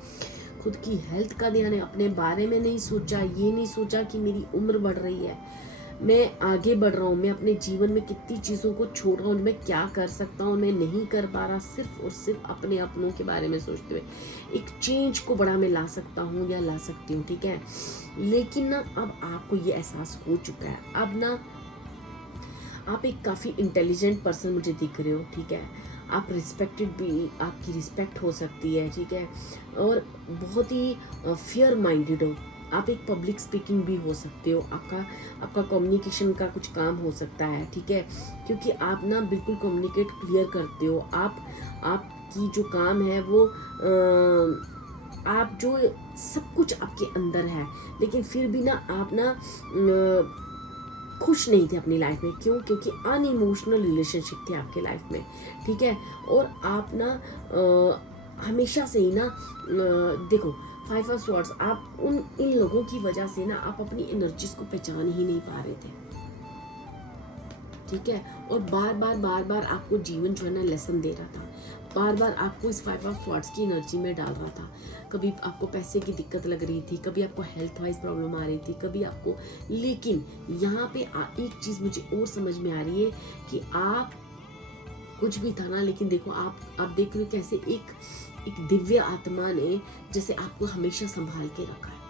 खुद की हेल्थ का ध्यान है, अपने बारे में नहीं सोचा, ये नहीं सोचा कि मेरी उम्र बढ़ रही है, मैं आगे बढ़ रहा हूँ, मैं अपने जीवन में कितनी चीज़ों को छोड़ रहा हूँ, मैं क्या कर सकता हूँ, मैं नहीं कर पा रहा, सिर्फ और सिर्फ अपने अपनों के बारे में सोचते हुए एक चेंज को बड़ा मैं ला सकता हूँ या ला सकती हूँ, ठीक है। लेकिन ना अब आपको ये एहसास हो चुका है, अब ना आप एक काफ़ी इंटेलिजेंट पर्सन मुझे दिख रहे हो, ठीक है, आप रिस्पेक्टेड भी, आपकी रिस्पेक्ट हो सकती है, ठीक है, और बहुत ही फेयर माइंडेड हो, आप एक पब्लिक स्पीकिंग भी हो सकते हो, आपका कम्युनिकेशन का कुछ काम हो सकता है, ठीक है, क्योंकि आप ना बिल्कुल कम्युनिकेट क्लियर करते हो, आपकी जो काम है वो आप जो सब कुछ आपके अंदर है, लेकिन फिर भी ना आप ना खुश नहीं थे अपनी लाइफ में। क्यों? क्योंकि अनइमोशनल रिलेशनशिप थे आपके लाइफ में, ठीक है, और आप ना हमेशा से ही ना देखो फाइव ऑफ स्वॉर्ड्स, आप इन लोगों की वजह से ना आप अपनी एनर्जीज को पहचान ही नहीं पा रहे थे, ठीक है, और बार बार आपको जीवन जो है ना लेसन दे रहा था, बार बार आपको इस फाइव ऑफ स्वॉर्ड्स की एनर्जी में डाल रहा था। कभी आपको पैसे की दिक्कत लग रही थी, कभी आपको हेल्थ वाइज प्रॉब्लम आ रही थी, कभी आपको, लेकिन यहाँ पे एक चीज़ मुझे और समझ में आ रही है कि आप कुछ भी था ना, लेकिन देखो आप देख रहे हो कैसे एक दिव्य आत्मा ने जैसे आपको हमेशा संभाल के रखा है,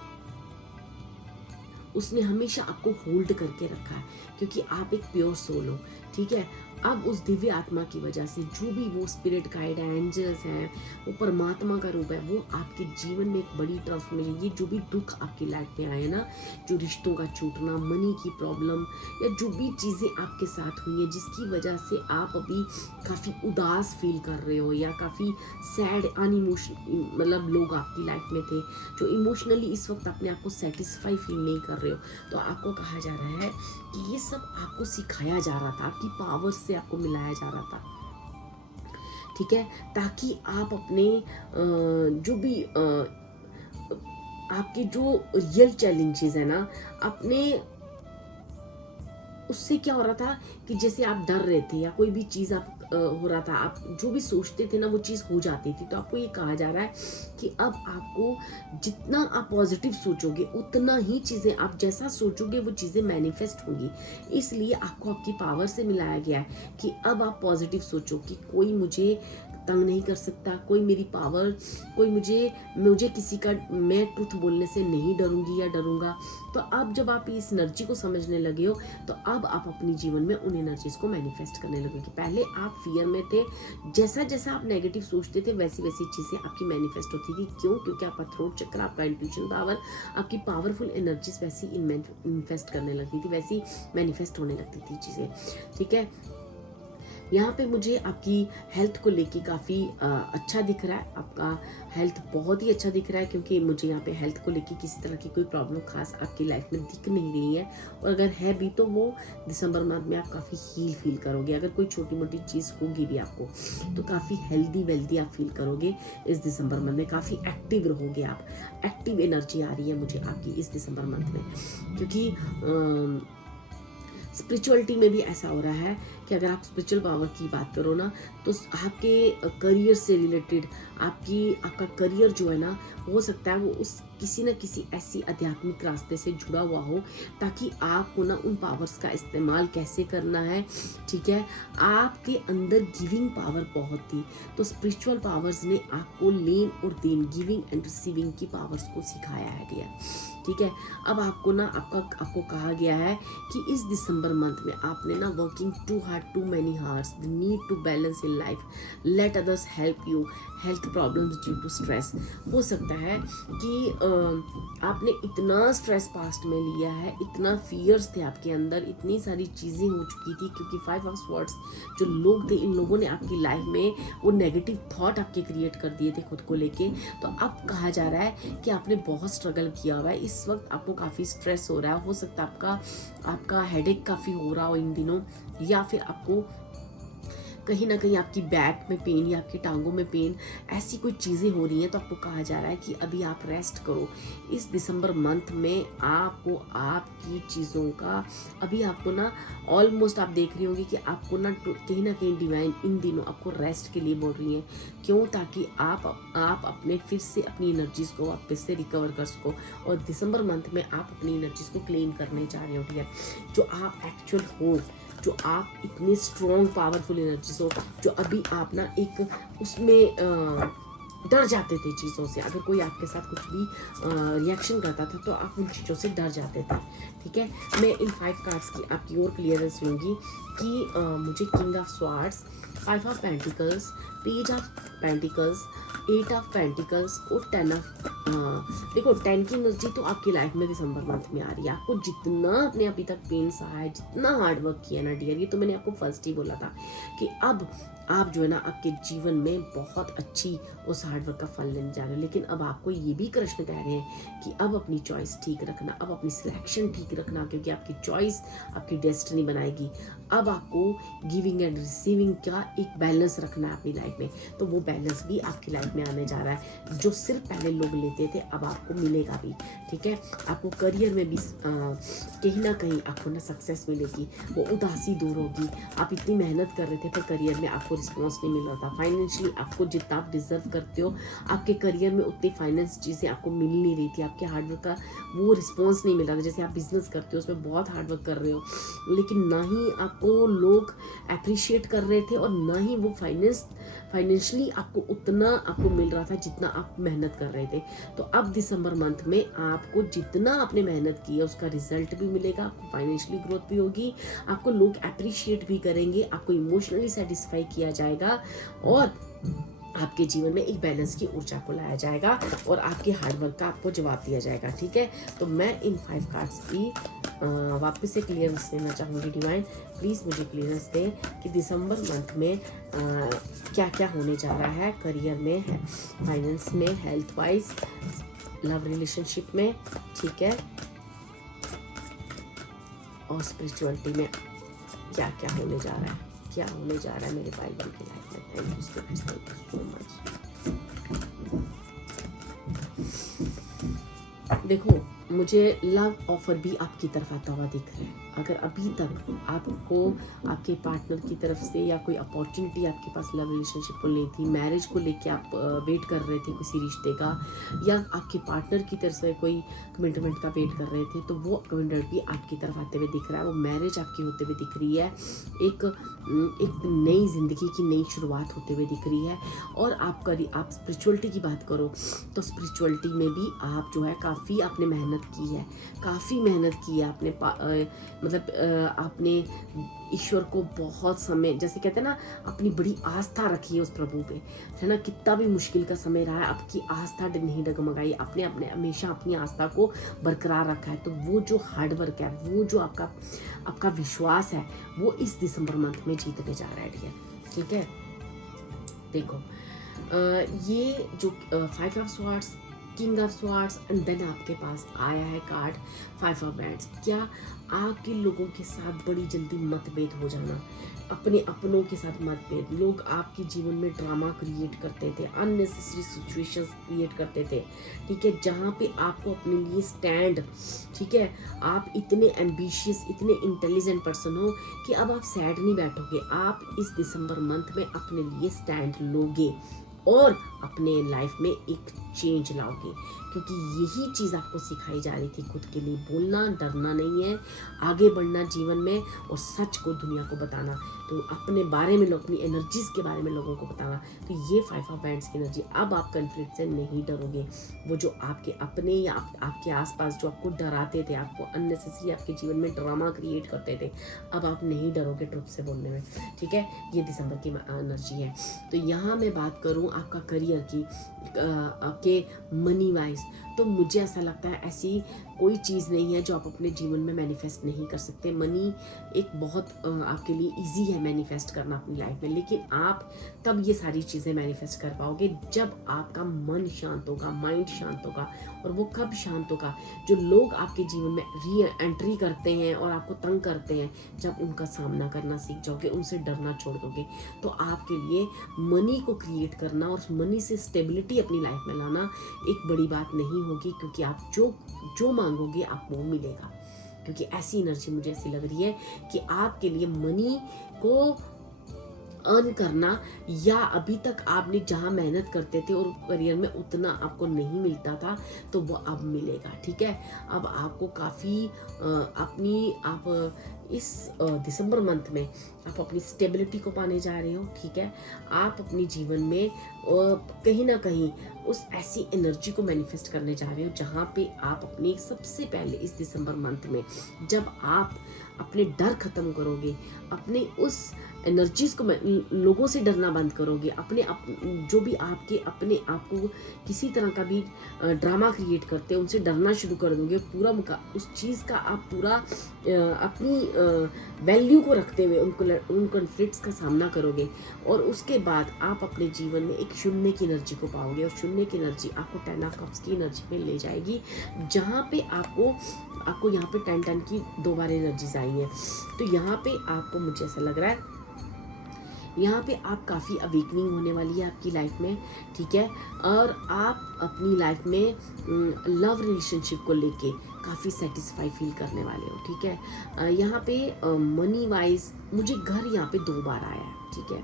उसने हमेशा आपको होल्ड करके रखा है, क्योंकि आप एक प्योर सोल हो, ठीक है। अब उस दिव्य आत्मा की वजह से जो भी वो स्पिरिट गाइड है, एंजल्स हैं, वो परमात्मा का रूप है, वो आपके जीवन में एक बड़ी ट्रांसफॉर्मेशन, ये जो भी दुख आपकी लाइफ में आए ना, जो रिश्तों का छूटना, मनी की प्रॉब्लम, या जो भी चीज़ें आपके साथ हुई हैं जिसकी वजह से आप अभी काफ़ी उदास फील कर रहे हो या काफ़ी सैड अनइमोशनल, मतलब लोग आपकी लाइफ में थे जो इमोशनली इस वक्त अपने आप को सेटिस्फाई फील नहीं कर रहे हो, तो आपको कहा जा रहा है कि ये सब आपको सिखाया जा रहा था, आपकी पावर से आपको मिलाया जा रहा था, ठीक है, ताकि आप अपने जो भी आपके जो रियल चैलेंजेस है ना, अपने उससे क्या हो रहा था कि जैसे आप डर रहे थे या कोई भी चीज़ आप हो रहा था, आप जो भी सोचते थे ना वो चीज़ हो जाती थी, तो आपको ये कहा जा रहा है कि अब आपको जितना आप पॉजिटिव सोचोगे उतना ही चीज़ें, आप जैसा सोचोगे वो चीज़ें मैनिफेस्ट होंगी। इसलिए आपको आपकी पावर से मिलाया गया है कि अब आप पॉजिटिव सोचो कि कोई मुझे तंग नहीं कर सकता, कोई मेरी पावर, कोई मुझे किसी का, मैं ट्रुथ बोलने से नहीं डरूंगी या डरूंगा। तो अब जब आप इस एनर्जी को समझने लगे हो तो अब आप अपने जीवन में उन एनर्जीज को मैनिफेस्ट करने लगोगे। पहले आप फियर में थे, जैसा जैसा आप नेगेटिव सोचते थे वैसी वैसी चीज़ें आपकी मैनिफेस्ट होती थी। क्यों? क्योंकि आपका थ्रोट चक्र, आपका इंट्यूशन पावर, आपकी पावरफुल एनर्जीज वैसी इन्वेस्ट करने लगती थी, वैसी मैनिफेस्ट होने लगती थी चीज़ें, ठीक है। यहाँ पे मुझे आपकी हेल्थ को लेके काफ़ी अच्छा दिख रहा है, आपका हेल्थ बहुत ही अच्छा दिख रहा है, क्योंकि मुझे यहाँ पे हेल्थ को लेके किसी तरह की कोई प्रॉब्लम खास आपकी लाइफ में दिख नहीं रही है, और अगर है भी तो वो दिसंबर मंथ में आप काफ़ी हील फील करोगे। अगर कोई छोटी मोटी चीज़ होगी भी आपको तो काफ़ी हेल्दी वेल्दी आप फील करोगे इस दिसंबर मंथ में, काफ़ी एक्टिव रहोगे आप, एक्टिव एनर्जी आ रही है मुझे आपकी इस दिसंबर मंथ में, क्योंकि स्पिरिचुअलिटी में भी ऐसा हो रहा है कि अगर आप स्पिरिचुअल पावर की बात करो ना, तो आपके करियर से रिलेटेड आपका करियर जो है ना, हो सकता है वो उस किसी न किसी ऐसी आध्यात्मिक रास्ते से जुड़ा हुआ हो, ताकि आपको ना उन पावर्स का इस्तेमाल कैसे करना है, ठीक है। आपके अंदर गिविंग पावर बहुत थी, तो स्पिरिचुअल पावर्स ने आपको लेन और देन, गिविंग एंड रिसीविंग की पावर्स को सिखाया है डियर, ठीक है। अब आपको ना आपको कहा गया है कि इस दिसंबर मंथ में आपने ना working too hard, too many hours, the need to balance in life, let others help you, health problems due to stress. हो सकता है कि आपने इतना स्ट्रेस पास्ट में लिया है, इतना फियर्स थे आपके अंदर, इतनी सारी चीज़ें हो चुकी थी, क्योंकि 5 ऑफ स्वॉर्ड्स जो लोग थे, इन लोगों ने आपकी लाइफ में वो नेगेटिव थॉट आपके क्रिएट कर दिए थे खुद को लेके। तो अब कहा जा रहा है कि आपने बहुत स्ट्रगल किया हुआ है, इस वक्त आपको काफ़ी स्ट्रेस हो रहा है, हो सकता है आपका हेडेक काफ़ी हो रहा हो इन दिनों, या फिर आपको कहीं ना कहीं आपकी बैक में पेन या आपकी टांगों में पेन, ऐसी कोई चीज़ें हो रही हैं, तो आपको कहा जा रहा है कि अभी आप रेस्ट करो। इस दिसंबर मंथ में आपको आपकी चीज़ों का, अभी आपको ना ऑलमोस्ट आप देख रही होंगी कि आपको ना कहीं ना कहीं डिवाइन इन दिनों आपको रेस्ट के लिए बोल रही हैं। क्यों? ताकि आप अपने फिर से अपनी एनर्जीज को आप फिर से रिकवर कर सको, और दिसंबर मंथ में आप अपनी एनर्जीज को क्लेम करने जा रहे हो डियर, जो आप एक्चुअल हो, जो आप इतने स्ट्रॉन्ग पावरफुल एनर्जीज हो, जो अभी आप ना एक उसमें डर जाते थे चीज़ों से। अगर कोई आपके साथ कुछ भी रिएक्शन करता था तो आप उन चीज़ों से डर जाते थे, ठीक है। मैं इन 5 कार्ड्स की आपकी और क्लियरेंस लूँगी कि मुझे king of swords, 5 of pentacles, page of pentacles, 8 of pentacles और 10 ऑफ देखो 10 की एनर्जी तो आपकी लाइफ में दिसंबर मंथ में आ रही है। आपको जितना आपने अभी तक पेन सहा है, जितना हार्ड वर्क किया ना डियर, ये तो मैंने आपको फर्स्ट ही बोला था कि अब आप जो है ना आपके जीवन में बहुत अच्छी उस हार्ड वर्क का फल लेने जा रहे हो। लेकिन अब आपको ये भी कृष्ण कह रहे हैं कि अब अपनी चॉइस ठीक रखना, अब अपनी सिलेक्शन ठीक रखना, क्योंकि आपकी चॉइस आपकी डेस्टिनी बनाएगी। अब आपको गिविंग एंड रिसीविंग का एक बैलेंस रखना है अपनी लाइफ में, तो वो बैलेंस भी आपकी लाइफ में आने जा रहा है। जो सिर्फ पहले लोग लेते थे अब आपको मिलेगा भी, ठीक है। आपको करियर में भी कहीं ना कहीं आपको ना सक्सेस मिलेगी, वो उदासी दूर होगी। आप इतनी मेहनत कर रहे थे पर करियर में आपको आपको रिस्पॉन्स नहीं मिल रहा था। फाइनेंशियली आपको जितना आप डिजर्व करते हो, आपके करियर में उतनी फाइनेंस चीज़ें आपको मिल नहीं रही थी, आपके हार्डवर्क का वो रिस्पॉन्स नहीं मिल रहा था। जैसे आप बिजनेस करते हो, उसमें बहुत हार्डवर्क कर रहे हो, लेकिन ना ही आपको लोग अप्रिशिएट कर रहे थे और ना ही वो फाइनेंशियली आपको उतना आपको मिल रहा था जितना आप मेहनत कर रहे थे। तो अब दिसंबर मंथ में आपको जितना आपने मेहनत की है उसका रिजल्ट भी मिलेगा, आपको फाइनेंशियली ग्रोथ भी होगी, आपको लोग अप्रिशिएट भी करेंगे, आपको इमोशनली सेटिस्फाई किया जाएगा और आपके जीवन में एक बैलेंस की ऊर्जा को लाया जाएगा और आपके हार्डवर्क का आपको जवाब दिया जाएगा। ठीक है, तो मैं इन 5 कार्ड्स की वापस से क्लियरेंस लेना चाहूँगी। डिवाइन प्लीज़ मुझे क्लियरेंस दें कि दिसंबर मंथ में क्या क्या होने जा रहा है, करियर में, फाइनेंस में, हेल्थ वाइज, लव रिलेशनशिप में, ठीक है, और स्पिरिचुअलिटी में क्या क्या होने जा रहा है, क्या होने जा रहा है मेरे भाई बहन की लाइफ में। Thank you so much. देखो, मुझे लव ऑफर भी आपकी तरफ आता हुआ दिख रहा है। अगर अभी तक आपको आपके पार्टनर की तरफ से या कोई अपॉर्चुनिटी आपके पास लव रिलेशनशिप को ले थी, मैरिज को लेके आप वेट कर रहे थे किसी रिश्ते का, या आपके पार्टनर की तरफ से कोई कमिटमेंट का वेट कर रहे थे, तो वो कमिटमेंट भी आपकी तरफ आते हुए दिख रहा है। वो मैरिज आपकी होते हुए दिख रही है, एक नई ज़िंदगी की नई शुरुआत होते हुए दिख रही है। और आप स्पिरिचुअलिटी की बात करो तो स्पिरिचुअलिटी में भी आप जो है काफ़ी आपने मेहनत की है, काफ़ी मेहनत की है आपने, आपने ईश्वर को बहुत समय, जैसे कहते हैं ना, अपनी बड़ी आस्था रखी है उस प्रभु पे, है ना। कितना भी मुश्किल का समय रहा है, आपकी आस्था नहीं डगमगाई, आपने हमेशा अपनी आस्था को बरकरार रखा है। तो वो जो हार्डवर्क है, वो जो आपका विश्वास है, वो इस दिसंबर मंथ में जीतने जा रहा है डियर। ठीक है, देखो ये जो 5 of swords, king of swords and then आपके पास आया है कार्ड 5 ऑफ वैंड्स। क्या आपके लोगों के साथ बड़ी जल्दी मतभेद हो जाना, अपने अपनों के साथ मतभेद, लोग आपके जीवन में ड्रामा क्रिएट करते थे, अननेसेसरी सिचुएशंस क्रिएट करते थे, ठीक है, जहाँ पे आपको अपने लिए स्टैंड, ठीक है, आप इतने एम्बिशियस, इतने इंटेलिजेंट पर्सन हो कि अब आप सैड नहीं बैठोगे, आप इस दिसंबर मंथ में अपने लिए स्टैंड लोगे और अपने लाइफ में एक चेंज लाओगे, क्योंकि यही चीज़ आपको सिखाई जा रही थी। खुद के लिए बोलना, डरना नहीं है, आगे बढ़ना जीवन में और सच को दुनिया को बताना, तो अपने बारे में, अपनी एनर्जीज के बारे में लोगों को बताना। तो ये 5 ऑफ वैंड्स की एनर्जी, अब आप कॉन्फ्लिक्ट से नहीं डरोगे। वो जो आपके अपने या आपके आसपास जो आपको डराते थे, आपको अननेसेसरी आपके जीवन में ड्रामा क्रिएट करते थे, अब आप नहीं डरोगे ट्रुथ से बोलने में। ठीक है, ये दिसंबर की एनर्जी है। तो यहाँ मैं बात करूँ आपका करियर की, आपके मनी वाइज, तो मुझे ऐसा लगता है ऐसी कोई चीज़ नहीं है जो आप अपने जीवन में मैनिफेस्ट नहीं कर सकते। मनी एक बहुत आपके लिए इजी है मैनिफेस्ट करना अपनी लाइफ में, लेकिन आप तब ये सारी चीज़ें मैनिफेस्ट कर पाओगे जब आपका मन शांत होगा, माइंड शांत होगा। और वो कब शांत होगा? जो लोग आपके जीवन में री एंट्री करते हैं और आपको तंग करते हैं, जब उनका सामना करना सीख जाओगे, उनसे डरना छोड़ दोगे, तो आपके लिए मनी को क्रिएट करना और मनी से स्टेबिलिटी अपनी लाइफ में लाना एक बड़ी बात नहीं होगी, क्योंकि आप जो मांगोगे आपको मिलेगा। क्योंकि ऐसी एनर्जी मुझे ऐसी लग रही है कि आपके लिए मनी को अर्न करना, या अभी तक आपने जहाँ मेहनत करते थे और करियर में उतना आपको नहीं मिलता था, तो वो अब मिलेगा। ठीक है, अब आपको काफ़ी आप इस दिसंबर मंथ में आप अपनी स्टेबिलिटी को पाने जा रहे हो। ठीक है, आप अपने जीवन में कहीं ना कहीं उस ऐसी एनर्जी को मैनिफेस्ट करने जा रहे हो जहाँ पे आप अपने सबसे पहले इस दिसंबर मंथ में, जब आप अपने डर खत्म करोगे, अपने उस एनर्जीज को, लोगों से डरना बंद करोगे, जो भी आपके अपने आप को किसी तरह का भी ड्रामा क्रिएट करते हैं उनसे डरना शुरू कर दोगे, पूरा उस चीज़ का आप पूरा अपनी वैल्यू को रखते हुए उन कॉन्फ्लिक्ट्स का सामना करोगे, और उसके बाद आप अपने जीवन में एक शून्य की एनर्जी को पाओगे, और शून्य की एनर्जी आपको 10 ऑफ कप्स की एनर्जी में ले जाएगी, जहाँ पे आपको यहाँ पे 10 की 2 बार एनर्जीज आई हैं। तो यहाँ पे आपको, मुझे ऐसा लग रहा है, यहाँ पे आप काफ़ी अवेकनिंग होने वाली है आपकी लाइफ में। ठीक है, और आप अपनी लाइफ में लव रिलेशनशिप को लेके काफ़ी सेटिस्फाई फील करने वाले हो। ठीक है, यहाँ पे मनी वाइज मुझे घर यहाँ पे 2 बार आया है। ठीक है।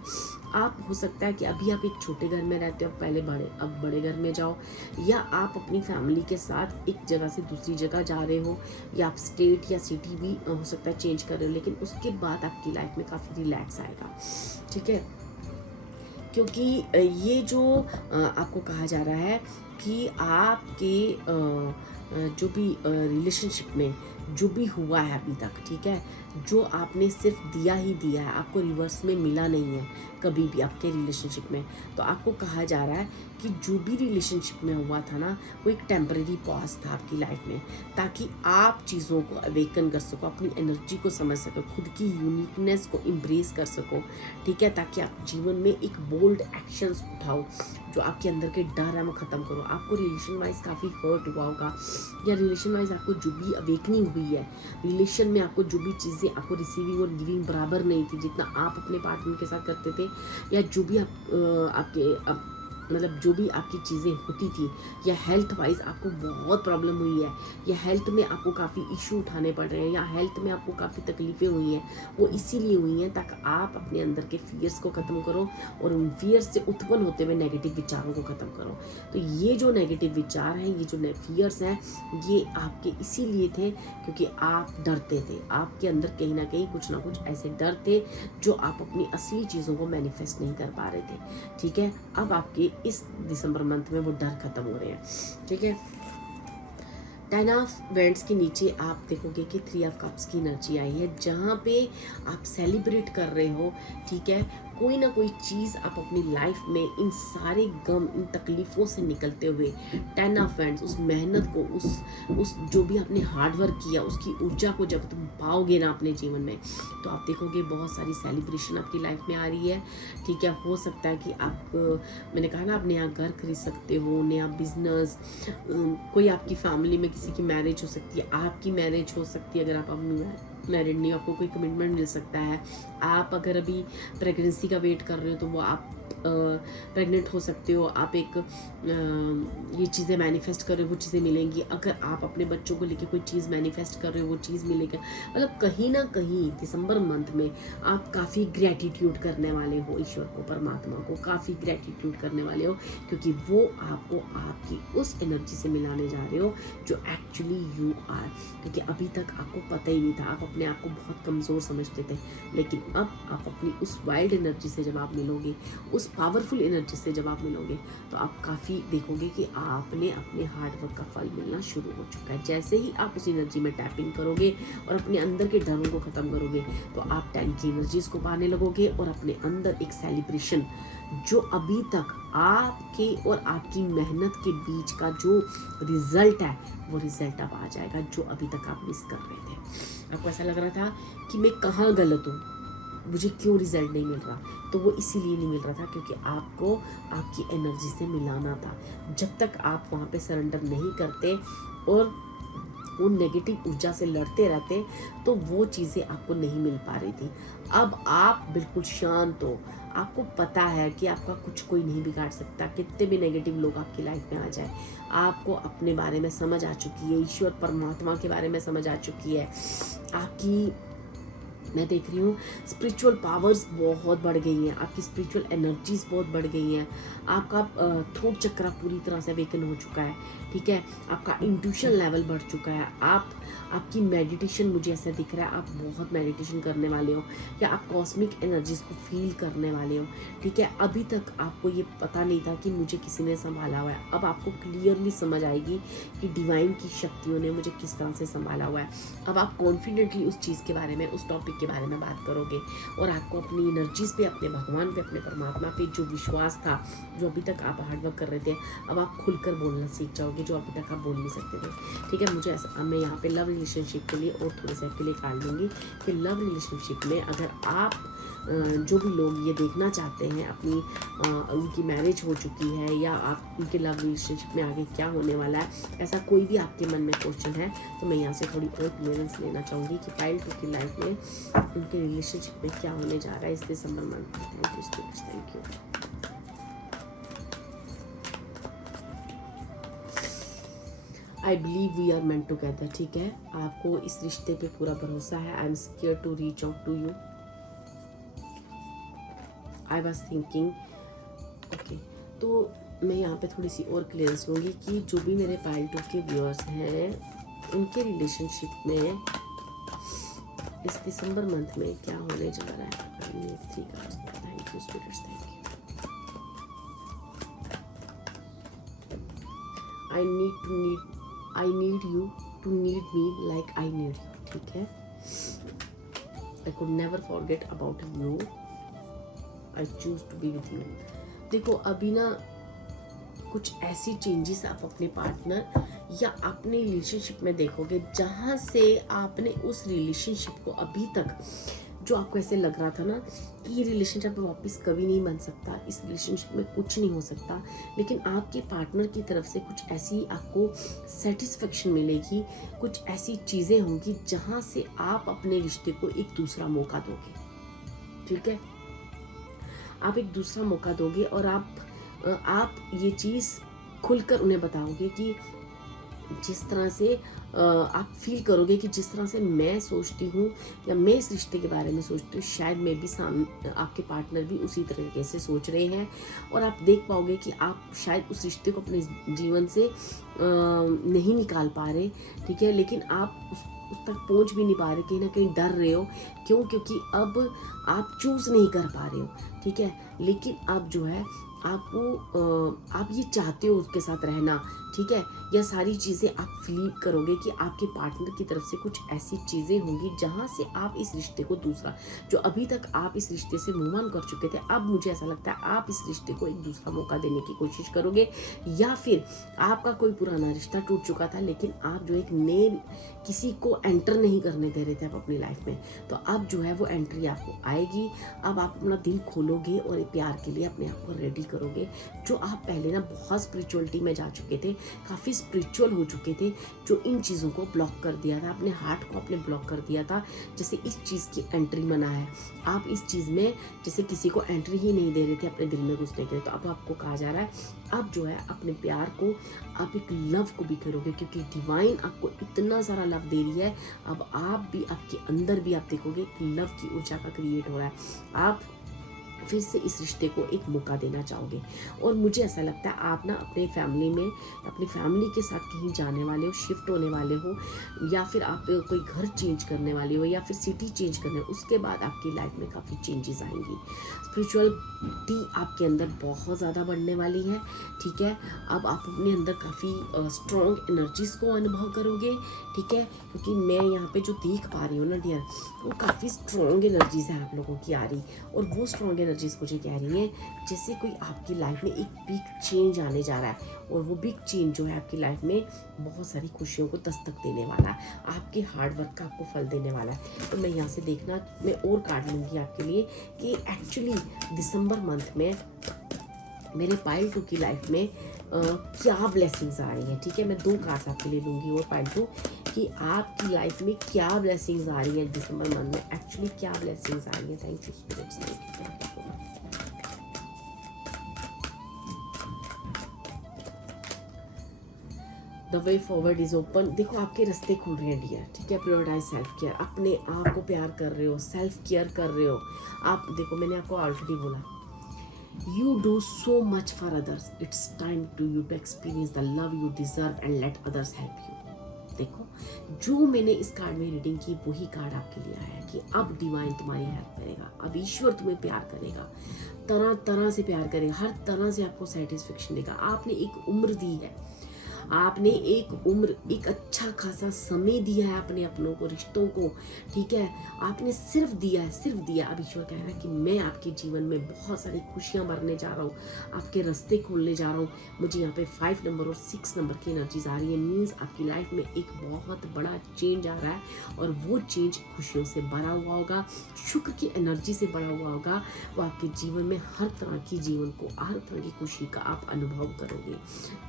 आप हो सकता है कि अभी आप एक छोटे घर में रहते हो, पहले अब बड़े घर में जाओ, या आप अपनी फैमिली के साथ एक जगह से दूसरी जगह जा रहे हो, या आप स्टेट या सिटी भी हो सकता है चेंज कर रहे हो, लेकिन उसके बाद आपकी लाइफ में काफ़ी रिलैक्स आएगा, ठीक है। क्योंकि ये जो आपको कहा जा रहा है कि आपके जो भी रिलेशनशिप में जो भी हुआ है अभी तक, ठीक है, जो आपने सिर्फ दिया ही दिया है, आपको रिवर्स में मिला नहीं है कभी भी आपके रिलेशनशिप में, तो आपको कहा जा रहा है कि जो भी रिलेशनशिप में हुआ था ना, वो एक टेम्परेरी पॉज था आपकी लाइफ में, ताकि आप चीज़ों को अवेकन कर सको, अपनी एनर्जी को समझ सको, खुद की यूनिकनेस को इम्ब्रेस कर सको, ठीक है, ताकि आप जीवन में एक बोल्ड एक्शंस उठाओ, जो आपके अंदर के डर है वो ख़त्म करो। आपको रिलेशन वाइज काफ़ी हर्ट हुआ होगा, या रिलेशन वाइज आपको जो भी अवेकनिंग हुई है, रिलेशन में आपको जो भी चीज़ें आपको रिसीविंग और गिविंग बराबर नहीं थी, जितना आप अपने पार्टनर के साथ करते थे, या जो भी मतलब जो भी आपकी चीज़ें होती थी, या हेल्थ वाइज आपको बहुत प्रॉब्लम हुई है, या हेल्थ में आपको काफ़ी इशू उठाने पड़ रहे हैं, या हेल्थ में आपको काफ़ी तकलीफ़ें हुई हैं, वो इसीलिए हुई हैं ताकि आप अपने अंदर के फियर्स को ख़त्म करो और उन फियर्स से उत्पन्न होते हुए नेगेटिव विचारों को ख़त्म करो। तो ये जो नेगेटिव विचार हैं, ये जो फियर्स हैं, ये आपके इसीलिए थे क्योंकि आप डरते थे, आपके अंदर कहीं ना कुछ ऐसे डर थे जो आप अपनी असली चीज़ों को मैनिफेस्ट नहीं कर पा रहे थे, ठीक है। अब आपके इस दिसंबर मंथ में वो डर खत्म हो रहे हैं, ठीक है। 10 ऑफ वेंट्स के नीचे आप देखोगे कि 3 ऑफ कप्स की एनर्जी आई है, जहाँ पे आप सेलिब्रेट कर रहे हो, ठीक है, कोई ना कोई चीज़ आप अपनी लाइफ में इन सारे गम, इन तकलीफ़ों से निकलते हुए 10 ऑफ वेंट्स, उस मेहनत को, उस जो भी आपने हार्ड वर्क किया, उसकी ऊर्जा को जब तुम पाओगे ना अपने जीवन में, तो आप देखोगे बहुत सारी सेलिब्रेशन आपकी लाइफ में आ रही है, ठीक है। हो सकता है कि आप, मैंने कहा ना, आप नया घर खरीद सकते हो, नया बिजनेस, कोई आपकी फैमिली में किसी की मैरिज हो सकती है, आपकी मैरिज हो सकती है, अगर आप मैरिड नहीं, आपको कोई कमिटमेंट मिल सकता है। आप अगर अभी प्रेगनेंसी का वेट कर रहे हो तो वो आप प्रेग्नेंट हो सकते हो। आप एक ये चीज़ें मैनिफेस्ट कर रहे हो, वो चीज़ें मिलेंगी। अगर आप अपने बच्चों को लेके कोई चीज़ मैनिफेस्ट कर रहे हो, वो चीज़ मिलेगी। मतलब कहीं ना कहीं दिसंबर मंथ में आप काफ़ी ग्रैटिट्यूड करने वाले हो ईश्वर को, परमात्मा को काफ़ी ग्रैटिट्यूड करने वाले हो, क्योंकि वो आपको आपकी उस एनर्जी से मिलाने जा रहे हो जो एक्चुअली यू आर। क्योंकि अभी तक आपको पता ही नहीं था, आप अपने आप को बहुत कमज़ोर समझते थे, लेकिन अब आप अपनी उस वाइल्ड एनर्जी से जब आप मिलोगे, उस पावरफुल एनर्जी से जब आप मिलोगे, तो आप काफ़ी देखोगे कि आपने अपने हार्ड वर्क का फल मिलना शुरू हो चुका है। जैसे ही आप उस एनर्जी में टैपिंग करोगे और अपने अंदर के डरों को ख़त्म करोगे, तो आप 10 की एनर्जीज को पाने लगोगे और अपने अंदर एक सेलिब्रेशन, जो अभी तक आपके और आपकी मेहनत के बीच का जो रिजल्ट है, वो रिजल्ट अब आ जाएगा, जो अभी तक आप मिस कर रहे थे। आपको ऐसा लग रहा था कि मैं कहाँ गलत हूँ, मुझे क्यों रिजल्ट नहीं मिल रहा, तो वो इसीलिए नहीं मिल रहा था क्योंकि आपको आपकी एनर्जी से मिलाना था। जब तक आप वहाँ पे सरेंडर नहीं करते और उन नेगेटिव ऊर्जा से लड़ते रहते, तो वो चीज़ें आपको नहीं मिल पा रही थी। अब आप बिल्कुल शांत हो, आपको पता है कि आपका कुछ कोई नहीं बिगाड़ सकता, कितने भी नेगेटिव लोग आपकी लाइफ में आ जाए। आपको अपने बारे में समझ आ चुकी है, ईश्वर परमात्मा के बारे में समझ आ चुकी है। आपकी, मैं देख रही हूँ, स्पिरिचुअल पावर्स बहुत बढ़ गई हैं, आपकी स्पिरिचुअल एनर्जीज बहुत बढ़ गई हैं। आपका थ्रोट चक्र पूरी तरह से अवेकन हो चुका है, ठीक है। आपका इंट्यूशन लेवल बढ़ चुका है। आपकी मेडिटेशन, मुझे ऐसा दिख रहा है आप बहुत मेडिटेशन करने वाले हो, या आप कॉस्मिक एनर्जीज को फील करने वाले हो, ठीक है। अभी तक आपको ये पता नहीं था कि मुझे किसी ने संभाला हुआ है, अब आपको क्लियरली समझ आएगी कि डिवाइन की शक्तियों ने मुझे किस तरह से संभाला हुआ है। अब आप कॉन्फिडेंटली उस चीज़ के बारे में, उस टॉपिक के बारे में बात करोगे, और आपको अपनी एनर्जीज पे, अपने भगवान पे, अपने परमात्मा पे जो विश्वास था, जो अभी तक आप हार्डवर्क कर रहे थे, अब आप खुलकर बोलना सीख जाओगे, जो अभी तक आप बोल नहीं सकते थे, ठीक है। मुझे ऐसा, मैं यहाँ पे लव रिलेशनशिप के लिए और थोड़े से के लिए काट दूँगी कि लव रिलेशनशिप में अगर आप जो भी लोग ये देखना चाहते हैं अपनी उनकी मैरिज हो चुकी है, या आप उनके लव रिलेशनशिप में आगे क्या होने वाला है, ऐसा कोई भी आपके मन में क्वेश्चन है, तो मैं यहाँ से थोड़ी और क्लियरेंस लेना चाहूँगी कि पाइल 2 की लाइफ में उनके रिलेशनशिप में क्या होने जा रहा है इस दिसंबर मंथ में। Thank you so much, thank you. I believe we are meant together, ठीक है। आपको इस रिश्ते पे पूरा भरोसा है। I am scared to reach out to you. I was thinking okay. तो मैं यहाँ पे थोड़ी सी और क्लियरेंस लूँगी कि जो भी मेरे पाइल 2 के व्यूअर्स हैं उनके रिलेशनशिप में इस दिसंबर मंथ में क्या होने जा रहा है। 3 cards. Thank you spirits, thank you. I need you to need me like I need you, ठीक है। I could never forget about you, I choose to be with you. देखो अभी ना कुछ ऐसी चेंजेस आप अपने पार्टनर या अपने रिलेशनशिप में देखोगे जहाँ से आपने उस रिलेशनशिप को अभी तक जो आपको ऐसे लग रहा था ना कि ये रिलेशनशिप वापस कभी नहीं बन सकता, इस रिलेशनशिप में कुछ नहीं हो सकता, लेकिन आपके पार्टनर की तरफ से कुछ ऐसी आपको सेटिस्फेक्शन मिलेगी, कुछ ऐसी चीज़ें होंगी जहाँ से आप अपने रिश्ते को एक दूसरा मौका दोगे, ठीक है। आप एक दूसरा मौका दोगे और आप ये चीज़ खुलकर उन्हें बताओगे कि जिस तरह से आप फील करोगे कि जिस तरह से मैं सोचती हूँ या मैं इस रिश्ते के बारे में सोचती हूँ, शायद मैं भी आपके पार्टनर भी उसी तरीके से सोच रहे हैं। और आप देख पाओगे कि आप शायद उस रिश्ते को अपने जीवन से नहीं निकाल पा रहे, ठीक है, लेकिन आप उस तक पहुँच भी नहीं पा रहे, कहीं ना कहीं डर रहे हो। क्यों? क्योंकि अब आप चूज़ नहीं कर पा रहे हो, ठीक है। लेकिन अब जो है आप ये चाहते हो उसके साथ रहना, ठीक है। यह सारी चीज़ें आप फील करोगे कि आपके पार्टनर की तरफ से कुछ ऐसी चीज़ें होंगी जहाँ से आप इस रिश्ते को दूसरा, जो अभी तक आप इस रिश्ते से मूव ऑन कर चुके थे, अब मुझे ऐसा लगता है आप इस रिश्ते को एक दूसरा मौका देने की कोशिश करोगे। या फिर आपका कोई पुराना रिश्ता टूट चुका था लेकिन आप जो एक नए किसी को एंटर नहीं करने दे रहे थे आप अपनी लाइफ में, तो अब जो है वो एंट्री आपको आएगी। अब आप अपना दिल खोलोगे और प्यार के लिए अपने आप को रेडी करोगे। जो आप पहले ना बहुत स्पिरिचुअलिटी में जा चुके थे, काफ़ी स्पिरिचुअल हो चुके थे, जो इन चीज़ों को ब्लॉक कर दिया था, अपने हार्ट को आपने ब्लॉक कर दिया था, जैसे इस चीज़ की एंट्री मना है। आप इस चीज़ में जैसे किसी को एंट्री ही नहीं दे रहे थे अपने दिल में घुसने के लिए, तो अब आपको कहा जा रहा है अब जो है अपने प्यार को आप एक लव को भी करोगे, क्योंकि डिवाइन आपको इतना सारा लव दे रही है। अब आप भी, आपके अंदर भी आप देखोगे कि लव की ऊर्जा का क्रिएट हो रहा है। आप फिर से इस रिश्ते को एक मौका देना चाहोगे। और मुझे ऐसा लगता है आप ना अपने फैमिली में, अपनी फैमिली के साथ कहीं जाने वाले हो, शिफ्ट होने वाले हो, या फिर आप कोई घर चेंज करने वाले हो, या फिर सिटी चेंज करने, उसके बाद आपकी लाइफ में काफ़ी चेंजेस आएंगी। स्पिरिचुअलिटी आपके अंदर बहुत ज़्यादा बढ़ने वाली है, ठीक है। अब आप अपने अंदर काफ़ी स्ट्रॉन्ग एनर्जीज़ को अनुभव करोगे, ठीक है, क्योंकि मैं यहाँ पे जो देख पा रही हूँ ना डियर, वो काफ़ी स्ट्रॉन्ग एनर्जीज़ है आप लोगों की आ रही, और वो स्ट्रॉन्ग एनर्जीज़ मुझे कह रही हैं जैसे कोई आपकी लाइफ में एक बिग चेंज आने जा रहा है, और वो बिग चेंज जो है आपकी लाइफ में बहुत सारी खुशियों को दस्तक देने वाला है, आपके हार्ड वर्क का आपको फल देने वाला है। तो मैं यहाँ से देखना, मैं और कार्ड लूँगी आपके लिए कि एक्चुअली दिसंबर मंथ में मेरे पाइल 2 की लाइफ में क्या ब्लेसिंग्स आ रही हैं, ठीक है। मैं 2 कार्ड्स आपके लिए लूँगी और पाइल 2 कि आपकी लाइफ में क्या ब्लेसिंग्स आ रही हैं दिसंबर मंथ में, एक्चुअली क्या ब्लेसिंग्स आ रही हैं। Thank you spirits, thank you so much. The way forward is open. देखो आपके रास्ते खुल रहे हैं डियर, ठीक है। प्रायोरिटाइज सेल्फ केयर, अपने आप को प्यार कर रहे हो, सेल्फ केयर कर रहे हो आप। देखो मैंने आपको ऑलरेडी बोला, you do so much for others, it's time to you to experience the love you deserve and let others help you। देखो जो मैंने इस कार्ड में रीडिंग की वही कार्ड आपके लिए आया है कि अब डिवाइन तुम्हारी हेल्प करेगा, अब ईश्वर तुम्हें प्यार करेगा, तरह तरह से प्यार करेगा, हर तरह से आपको सेटिस्फेक्शन देगा। आपने एक उम्र दी है, आपने एक उम्र, एक अच्छा खासा समय दिया है अपने अपनों को, रिश्तों को, ठीक है। आपने सिर्फ दिया है, सिर्फ दिया। अब ईश्वर कह रहा है कि मैं आपके जीवन में बहुत सारी खुशियां भरने जा रहा हूँ, आपके रास्ते खोलने जा रहा हूँ। मुझे यहाँ पे 5 नंबर और 6 नंबर की एनर्जीज आ रही है, मीन्स आपकी लाइफ में एक बहुत बड़ा चेंज आ रहा है, और वो चेंज खुशियों से भरा हुआ होगा, शुक्र की एनर्जी से भरा हुआ होगा। वो आपके जीवन में हर तरह की जीवन को, हर तरह की खुशी का आप अनुभव करोगे,